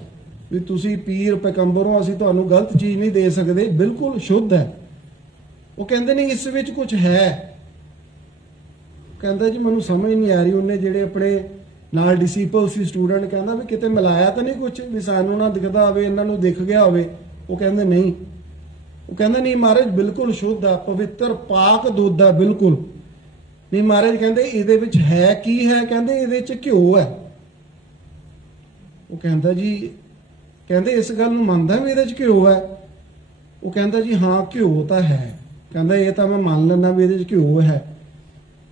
ਵੀ ਤੁਸੀਂ ਪੀਰ ਪੈਗੰਬਰ ਹੋ, ਅਸੀਂ ਤੁਹਾਨੂੰ ਗਲਤ ਚੀਜ਼ ਨਹੀਂ ਦੇ ਸਕਦੇ, ਬਿਲਕੁਲ ਸ਼ੁੱਧ ਹੈ। ਉਹ ਕਹਿੰਦੇ ਨਹੀਂ ਇਸ ਵਿੱਚ ਕੁਝ ਹੈ। ਕਹਿੰਦਾ ਜੀ ਮੈਨੂੰ ਸਮਝ ਨਹੀਂ ਆ ਰਹੀ। ਉਹਨੇ ਜਿਹੜੇ ਆਪਣੇ ਨਾਲ ਡਿਸੀਪਲ ਸੀ, ਸਟੂਡੈਂਟ, ਕਹਿੰਦਾ ਵੀ ਕਿਤੇ ਮਿਲਾਇਆ ਤਾਂ ਨਹੀਂ ਕੁਝ, ਵੀ ਸਾਨੂੰ ਨਾ ਦਿਖਦਾ ਹੋਵੇ, ਇਹਨਾਂ ਨੂੰ ਦਿਖ ਗਿਆ ਹੋਵੇ। ਉਹ ਕਹਿੰਦੇ ਨਹੀਂ। ਉਹ ਕਹਿੰਦਾ ਨਹੀਂ ਮਹਾਰਾਜ ਬਿਲਕੁਲ ਸ਼ੁੱਧ ਆ, ਪਵਿੱਤਰ ਪਾਕ ਦੁੱਧ ਆ, ਬਿਲਕੁਲ ਨਹੀਂ। ਮਹਾਰਾਜ ਕਹਿੰਦੇ ਇਹਦੇ ਵਿੱਚ ਹੈ ਕੀ ਹੈ? ਕਹਿੰਦੇ ਇਹਦੇ ਵਿੱਚ ਘਿਓ ਹੈ। ਉਹ ਕਹਿੰਦਾ ਜੀ, ਕਹਿੰਦੇ ਇਸ ਗੱਲ ਨੂੰ ਮੰਨਦਾ ਵੀ ਇਹਦੇ 'ਚ ਘਿਓ ਹੈ? ਉਹ ਕਹਿੰਦਾ ਜੀ ਹਾਂ ਘਿਓ ਤਾਂ ਹੈ। ਕਹਿੰਦਾ ਇਹ ਤਾਂ ਮੈਂ ਮੰਨ ਲੈਂਦਾ ਵੀ ਇਹਦੇ 'ਚ ਘਿਓ ਹੈ।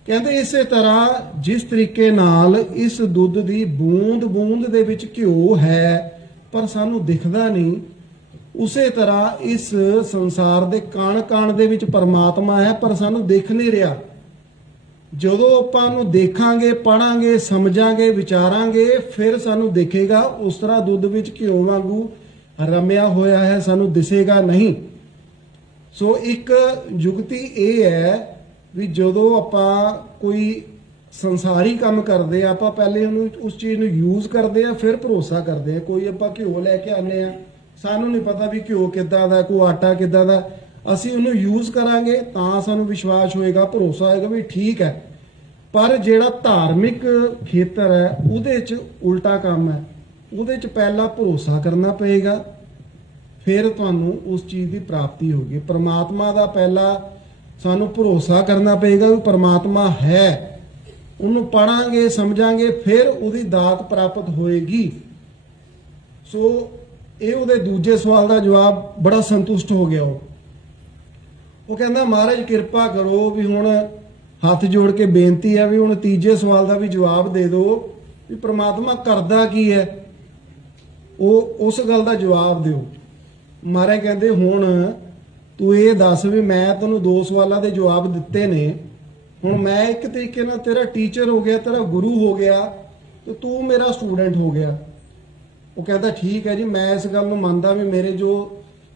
ਕਹਿੰਦੇ ਇਸੇ ਤਰ੍ਹਾਂ ਜਿਸ ਤਰੀਕੇ ਨਾਲ ਇਸ ਦੁੱਧ ਦੀ ਬੂੰਦ ਬੂੰਦ ਦੇ ਵਿੱਚ ਘਿਓ ਹੈ, ਪਰ ਸਾਨੂੰ ਦਿਖਦਾ ਨਹੀਂ, ਉਸੇ ਤਰ੍ਹਾਂ ਇਸ ਸੰਸਾਰ ਦੇ ਕਣ ਕਣ ਦੇ ਵਿੱਚ ਪਰਮਾਤਮਾ ਹੈ, ਪਰ ਸਾਨੂੰ ਦਿਖ ਨਹੀਂ ਰਿਹਾ। ਜਦੋਂ ਆਪਾਂ ਨੂੰ ਦੇਖਾਂਗੇ, ਪੜਾਂਗੇ, ਸਮਝਾਂਗੇ, ਵਿਚਾਰਾਂਗੇ, ਫਿਰ ਸਾਨੂੰ ਦਿਖੇਗਾ। ਉਸ ਤਰ੍ਹਾਂ ਦੁੱਧ ਵਿੱਚ ਘਿਓ ਵਾਂਗੂ ਰਮਿਆ ਹੋਇਆ ਹੈ, ਸਾਨੂੰ ਦਿਸੇਗਾ ਨਹੀਂ। ਸੋ ਇੱਕ ਜੁਗਤੀ ਇਹ ਹੈ ਵੀ ਜਦੋਂ ਆਪਾਂ ਕੋਈ ਸੰਸਾਰੀ ਕੰਮ ਕਰਦੇ ਆ, ਆਪਾਂ ਪਹਿਲੇ ਉਹਨੂੰ ਉਸ ਚੀਜ਼ ਨੂੰ ਯੂਜ਼ ਕਰਦੇ ਆ, ਫਿਰ ਭਰੋਸਾ ਕਰਦੇ ਆ। ਕੋਈ ਆਪਾਂ ਘਿਓ ਲੈ ਕੇ ਆਨੇ ਆ, ਸਾਨੂੰ ਨਹੀਂ ਪਤਾ ਵੀ ਘਿਓ ਕਿੱਦਾਂ ਦਾ, ਕੋਈ ਆਟਾ ਕਿੱਦਾਂ ਦਾ, ਅਸੀਂ ਉਹਨੂੰ ਯੂਜ਼ ਕਰਾਂਗੇ ਤਾਂ ਸਾਨੂੰ ਵਿਸ਼ਵਾਸ ਹੋਏਗਾ, ਭਰੋਸਾ ਹੋਏਗਾ ਵੀ ਠੀਕ ਹੈ। ਪਰ ਜਿਹੜਾ ਧਾਰਮਿਕ ਖੇਤਰ ਹੈ ਉਹਦੇ 'ਚ ਉਲਟਾ ਕੰਮ ਹੈ। ਉਹਦੇ 'ਚ ਪਹਿਲਾਂ ਭਰੋਸਾ ਕਰਨਾ ਪਏਗਾ, ਫਿਰ ਤੁਹਾਨੂੰ ਉਸ ਚੀਜ਼ ਦੀ ਪ੍ਰਾਪਤੀ ਹੋਗੀ। ਪਰਮਾਤਮਾ ਦਾ ਪਹਿਲਾਂ ਸਾਨੂੰ ਭਰੋਸਾ ਕਰਨਾ ਪਏਗਾ ਵੀ ਪਰਮਾਤਮਾ ਹੈ, ਉਹਨੂੰ ਪੜਾਂਗੇ, ਸਮਝਾਂਗੇ, ਫਿਰ ਉਹਦੀ ਦਾਤ ਪ੍ਰਾਪਤ ਹੋਏਗੀ। ਸੋ ਇਹ ਉਹਦੇ ਦੂਜੇ ਸਵਾਲ ਦਾ ਜਵਾਬ ਬੜਾ ਸੰਤੁਸ਼ਟ ਹੋ ਗਿਆ। ਉਹ ਕਹਿੰਦਾ ਮਹਾਰਾਜ ਕਿਰਪਾ ਕਰੋ, ਵੀ ਹੁਣ ਹੱਥ ਜੋੜ ਕੇ ਬੇਨਤੀ ਹੈ ਵੀ ਹੁਣ ਤੀਜੇ ਸਵਾਲ ਦਾ ਵੀ ਜਵਾਬ ਦੇ ਦਿਓ ਵੀ ਪ੍ਰਮਾਤਮਾ ਕਰਦਾ ਕੀ ਹੈ, ਉਹ ਉਸ ਗੱਲ ਦਾ ਜਵਾਬ ਦਿਓ। ਮਹਾਰਾਜ ਕਹਿੰਦੇ ਹੁਣ ਤੂੰ ਇਹ ਦੱਸ ਵੀ ਮੈਂ ਤੈਨੂੰ 2 ਸਵਾਲਾਂ ਦੇ ਜਵਾਬ ਦਿੱਤੇ ਨੇ, ਹੁਣ ਮੈਂ ਇੱਕ ਤਰੀਕੇ ਨਾਲ ਤੇਰਾ ਟੀਚਰ ਹੋ ਗਿਆ, ਤੇਰਾ ਗੁਰੂ ਹੋ ਗਿਆ, ਤੇ ਤੂੰ ਮੇਰਾ ਸਟੂਡੈਂਟ ਹੋ ਗਿਆ। ਉਹ ਕਹਿੰਦਾ ਠੀਕ ਹੈ ਜੀ, ਮੈਂ ਇਸ ਗੱਲ ਨੂੰ ਮੰਨਦਾ ਵੀ ਮੇਰੇ ਜੋ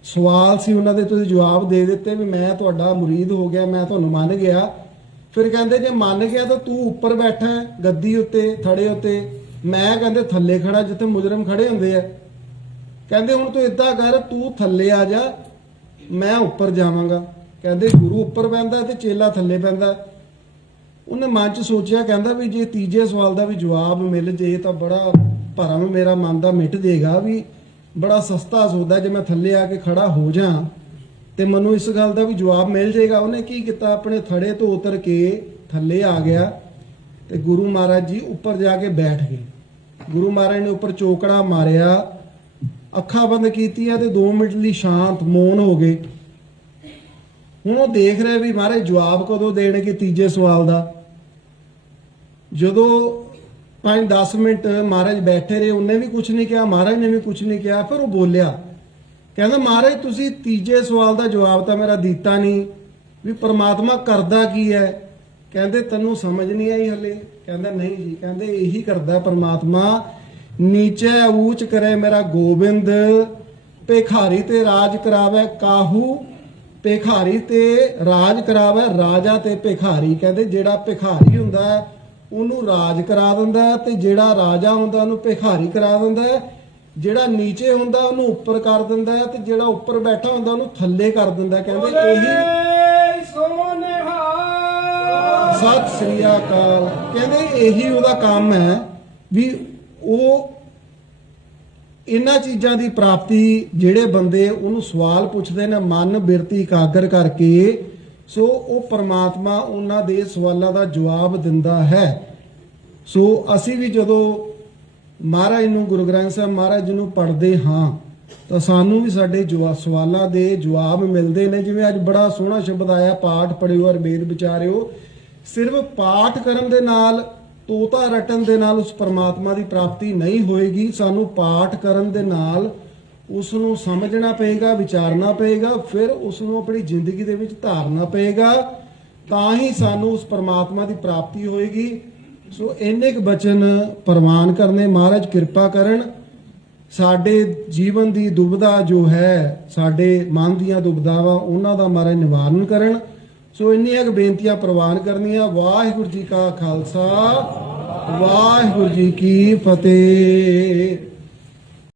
ਸਵਾਲ ਸੀ ਉਹਨਾਂ ਦੇ ਤੁਸੀਂ ਜਵਾਬ ਦੇ ਦਿੱਤੇ, ਵੀ ਮੈਂ ਤੁਹਾਡਾ ਮੁਰੀਦ ਹੋ ਗਿਆ, ਮੈਂ ਤੁਹਾਨੂੰ ਮੰਨ ਗਿਆ। ਫਿਰ ਕਹਿੰਦੇ ਜੇ ਮੰਨ ਗਿਆ ਤਾਂ ਤੂੰ ਉੱਪਰ ਬੈਠਾ ਹੈ ਗੱਦੀ ਉੱਤੇ, ਥੜੇ ਉੱਤੇ, ਮੈਂ ਕਹਿੰਦੇ ਥੱਲੇ ਖੜਾ ਜਿੱਥੇ ਮੁਜਰਮ ਖੜੇ ਹੁੰਦੇ ਆ। ਕਹਿੰਦੇ ਹੁਣ ਤੂੰ ਇਦਾਂ ਕਰ, ਤੂੰ ਥੱਲੇ ਆ ਜਾ, ਮੈਂ ਉੱਪਰ ਜਾਵਾਂਗਾ। ਕਹਿੰਦੇ ਗੁਰੂ ਉੱਪਰ ਬੈੰਦਾ ਤੇ ਚੇਲਾ ਥੱਲੇ ਪੈਂਦਾ। ਉਹਨੇ ਮਨ 'ਚ ਸੋਚਿਆ, ਕਹਿੰਦਾ ਵੀ ਜੇ ਤੀਜੇ ਸਵਾਲ ਦਾ ਵੀ ਜਵਾਬ ਮਿਲ ਜੇ ਤਾਂ ਬੜਾ ਭਰਮ ਮੇਰਾ ਮਨ ਦਾ ਮਿਟ ਜਾਏਗਾ, ਵੀ ਬੜਾ ਸਸਤਾ ਸੌਦਾ ਜੇ ਮੈਂ ਥੱਲੇ ਆ ਕੇ ਖੜਾ ਹੋ ਜਾ ਤੇ ਮੈਨੂੰ ਇਸ ਗੱਲ ਦਾ ਵੀ ਜਵਾਬ ਮਿਲ ਜਾਏਗਾ। ਉਹਨੇ ਕੀ ਕੀਤਾ, ਆਪਣੇ ਥੜੇ ਤੋਂ ਉਤਰ ਕੇ ਥੱਲੇ ਆ ਗਿਆ ਤੇ ਗੁਰੂ ਮਹਾਰਾਜ ਜੀ ਉੱਪਰ ਜਾ ਕੇ ਬੈਠ ਗਏ। ਗੁਰੂ ਮਹਾਰਾਜ ਨੇ ਉੱਪਰ ਚੋਕੜਾ ਮਾਰਿਆ, ਅੱਖਾਂ ਬੰਦ ਕੀਤੀਆਂ ਤੇ 2 ਮਿੰਟ ਲਈ ਸ਼ਾਂਤ ਮੌਨ ਹੋ ਗਏ। ਹੁਣ ਉਹ ਦੇਖ ਰਿਹਾ ਵੀ ਮਹਾਰਾਜ ਜਵਾਬ ਕਦੋਂ ਦੇਣਗੇ ਤੀਜੇ ਸਵਾਲ ਦਾ। ਜਦੋਂ 5-10 ਮਿੰਟ ਮਹਾਰਾਜ ਬੈਠੇ ਰਹੇ, ਉਹਨੇ ਵੀ ਕੁਝ ਨਹੀਂ ਕਿਹਾ, ਮਹਾਰਾਜ ਨੇ ਵੀ ਕੁਝ ਨਹੀਂ ਕਿਹਾ। ਫਿਰ ਉਹ ਬੋਲਿਆ, ਕਹਿੰਦਾ ਮਹਾਰਾਜ ਤੁਸੀਂ ਤੀਜੇ ਸਵਾਲ ਦਾ ਜਵਾਬ ਤਾਂ ਮੇਰਾ ਦਿੱਤਾ ਨਹੀਂ, ਵੀ ਪ੍ਰਮਾਤਮਾ ਕਰਦਾ ਕੀ ਹੈ। ਕਹਿੰਦੇ ਤੈਨੂੰ ਸਮਝ ਨਹੀਂ ਆਈ ਹਲੇ। ਕਹਿੰਦਾ ਨਹੀਂ ਜੀ। ਕਹਿੰਦੇ ਇਹੀ ਕਰਦਾ ਪ੍ਰਮਾਤਮਾ, ਨੀਚੇ ਊਚ ਕਰੇ ਮੇਰਾ ਗੋਬਿੰਦ, ਭਿਖਾਰੀ ਤੇ ਰਾਜ ਕਰਾਵੇ ਕਾਹੂ, ਭਿਖਾਰੀ ਤੇ ਰਾਜ ਕਰਾਵੇ ਰਾਜਾ ਤੇ ਭਿਖਾਰੀ। ਕਹਿੰਦੇ ਜਿਹੜਾ ਭਿਖਾਰੀ ਹੁੰਦਾ ਹੈ ਉਹਨੂੰ ਰਾਜ ਕਰਾ ਦਿੰਦਾ ਹੈ, ਤੇ ਜਿਹੜਾ ਰਾਜਾ ਹੁੰਦਾ ਉਹਨੂੰ ਭਿਖਾਰੀ ਕਰਾ ਦਿੰਦਾ ਹੈ। ਜਿਹੜਾ ਨੀਚੇ ਹੁੰਦਾ ਉਹਨੂੰ ਉੱਪਰ ਕਰ ਦਿੰਦਾ ਹੈ, ਤੇ ਜਿਹੜਾ ਉੱਪਰ ਬੈਠਾ ਹੁੰਦਾ ਉਹਨੂੰ ਥੱਲੇ ਕਰ ਦਿੰਦਾ ਹੈ। ਕਹਿੰਦੇ ਇਹੀ ਸਤਿ ਸ੍ਰੀ ਅਕਾਲ। ਕਹਿੰਦੇ ਇਹੀ ਉਹਦਾ ਕੰਮ ਹੈ ਵੀ ਉਹ ਇਹਨਾਂ ਚੀਜ਼ਾਂ ਦੀ ਪ੍ਰਾਪਤੀ, ਜਿਹੜੇ ਬੰਦੇ ਉਹਨੂੰ ਸਵਾਲ ਪੁੱਛਦੇ ਨੇ ਮਨ ਬਿਰਤੀ ਇਕਾਗਰ ਕਰਕੇ, ਸੋ ਉਹ ਪ੍ਰਮਾਤਮਾ ਉਹਨਾਂ ਦੇ ਸਵਾਲਾਂ ਦਾ ਜਵਾਬ ਦਿੰਦਾ ਹੈ। ਸੋ ਅਸੀਂ ਵੀ ਜਦੋਂ ਮਹਾਰਾਜ ਨੂੰ, ਗੁਰੂ ਗ੍ਰੰਥ ਸਾਹਿਬ ਮਹਾਰਾਜ ਜੀ ਨੂੰ ਪੜ੍ਹਦੇ ਹਾਂ ਤਾਂ ਸਾਨੂੰ ਵੀ ਸਾਡੇ ਸਵਾਲਾਂ ਦੇ ਜਵਾਬ ਮਿਲਦੇ ਨੇ। ਜਿਵੇਂ ਅੱਜ ਬੜਾ ਸੋਹਣਾ ਸ਼ਬਦ ਆਇਆ, ਪਾਠ ਪੜਿਓ ਔਰ ਵੇਦ ਵਿਚਾਰਿਓ। ਸਿਰਫ ਪਾਠ ਕਰਨ ਦੇ ਨਾਲ, ਤੋਤਾ ਰਟਣ ਦੇ ਨਾਲ ਉਸ ਪਰਮਾਤਮਾ ਦੀ ਪ੍ਰਾਪਤੀ ਨਹੀਂ ਹੋਏਗੀ। ਸਾਨੂੰ ਪਾਠ ਕਰਨ ਦੇ ਨਾਲ ਉਸ ਨੂੰ ਸਮਝਣਾ ਪਏਗਾ, ਵਿਚਾਰਨਾ ਪਏਗਾ, ਫਿਰ ਉਸ ਨੂੰ ਆਪਣੀ ਜ਼ਿੰਦਗੀ ਦੇ ਵਿੱਚ ਧਾਰਨਾ ਪਏਗਾ, ਤਾਂ ਹੀ ਸਾਨੂੰ ਉਸ ਪਰਮਾਤਮਾ ਦੀ ਪ੍ਰਾਪਤੀ ਹੋਏਗੀ। ਸੋ ਇੰਨੇ ਕੁ ਬਚਨ ਪ੍ਰਵਾਨ ਕਰਨੇ। ਮਹਾਰਾਜ ਕਿਰਪਾ ਕਰਨ, ਸਾਡੇ ਜੀਵਨ ਦੀ ਦੁਬਿਧਾ ਜੋ ਹੈ, ਸਾਡੇ ਮਨ ਦੀਆਂ ਦੁਬਿਧਾਵਾਂ, ਉਹਨਾਂ ਦਾ ਮਹਾਰਾਜ ਨਿਵਾਰਨ ਕਰਨ। ਸੋ ਇੰਨੀਆਂ ਕੁ ਬੇਨਤੀਆਂ ਪ੍ਰਵਾਨ ਕਰਨੀਆਂ। ਵਾਹਿਗੁਰੂ ਜੀ ਕਾ ਖਾਲਸਾ, ਵਾਹਿਗੁਰੂ ਜੀ ਕੀ ਫਤਿਹ।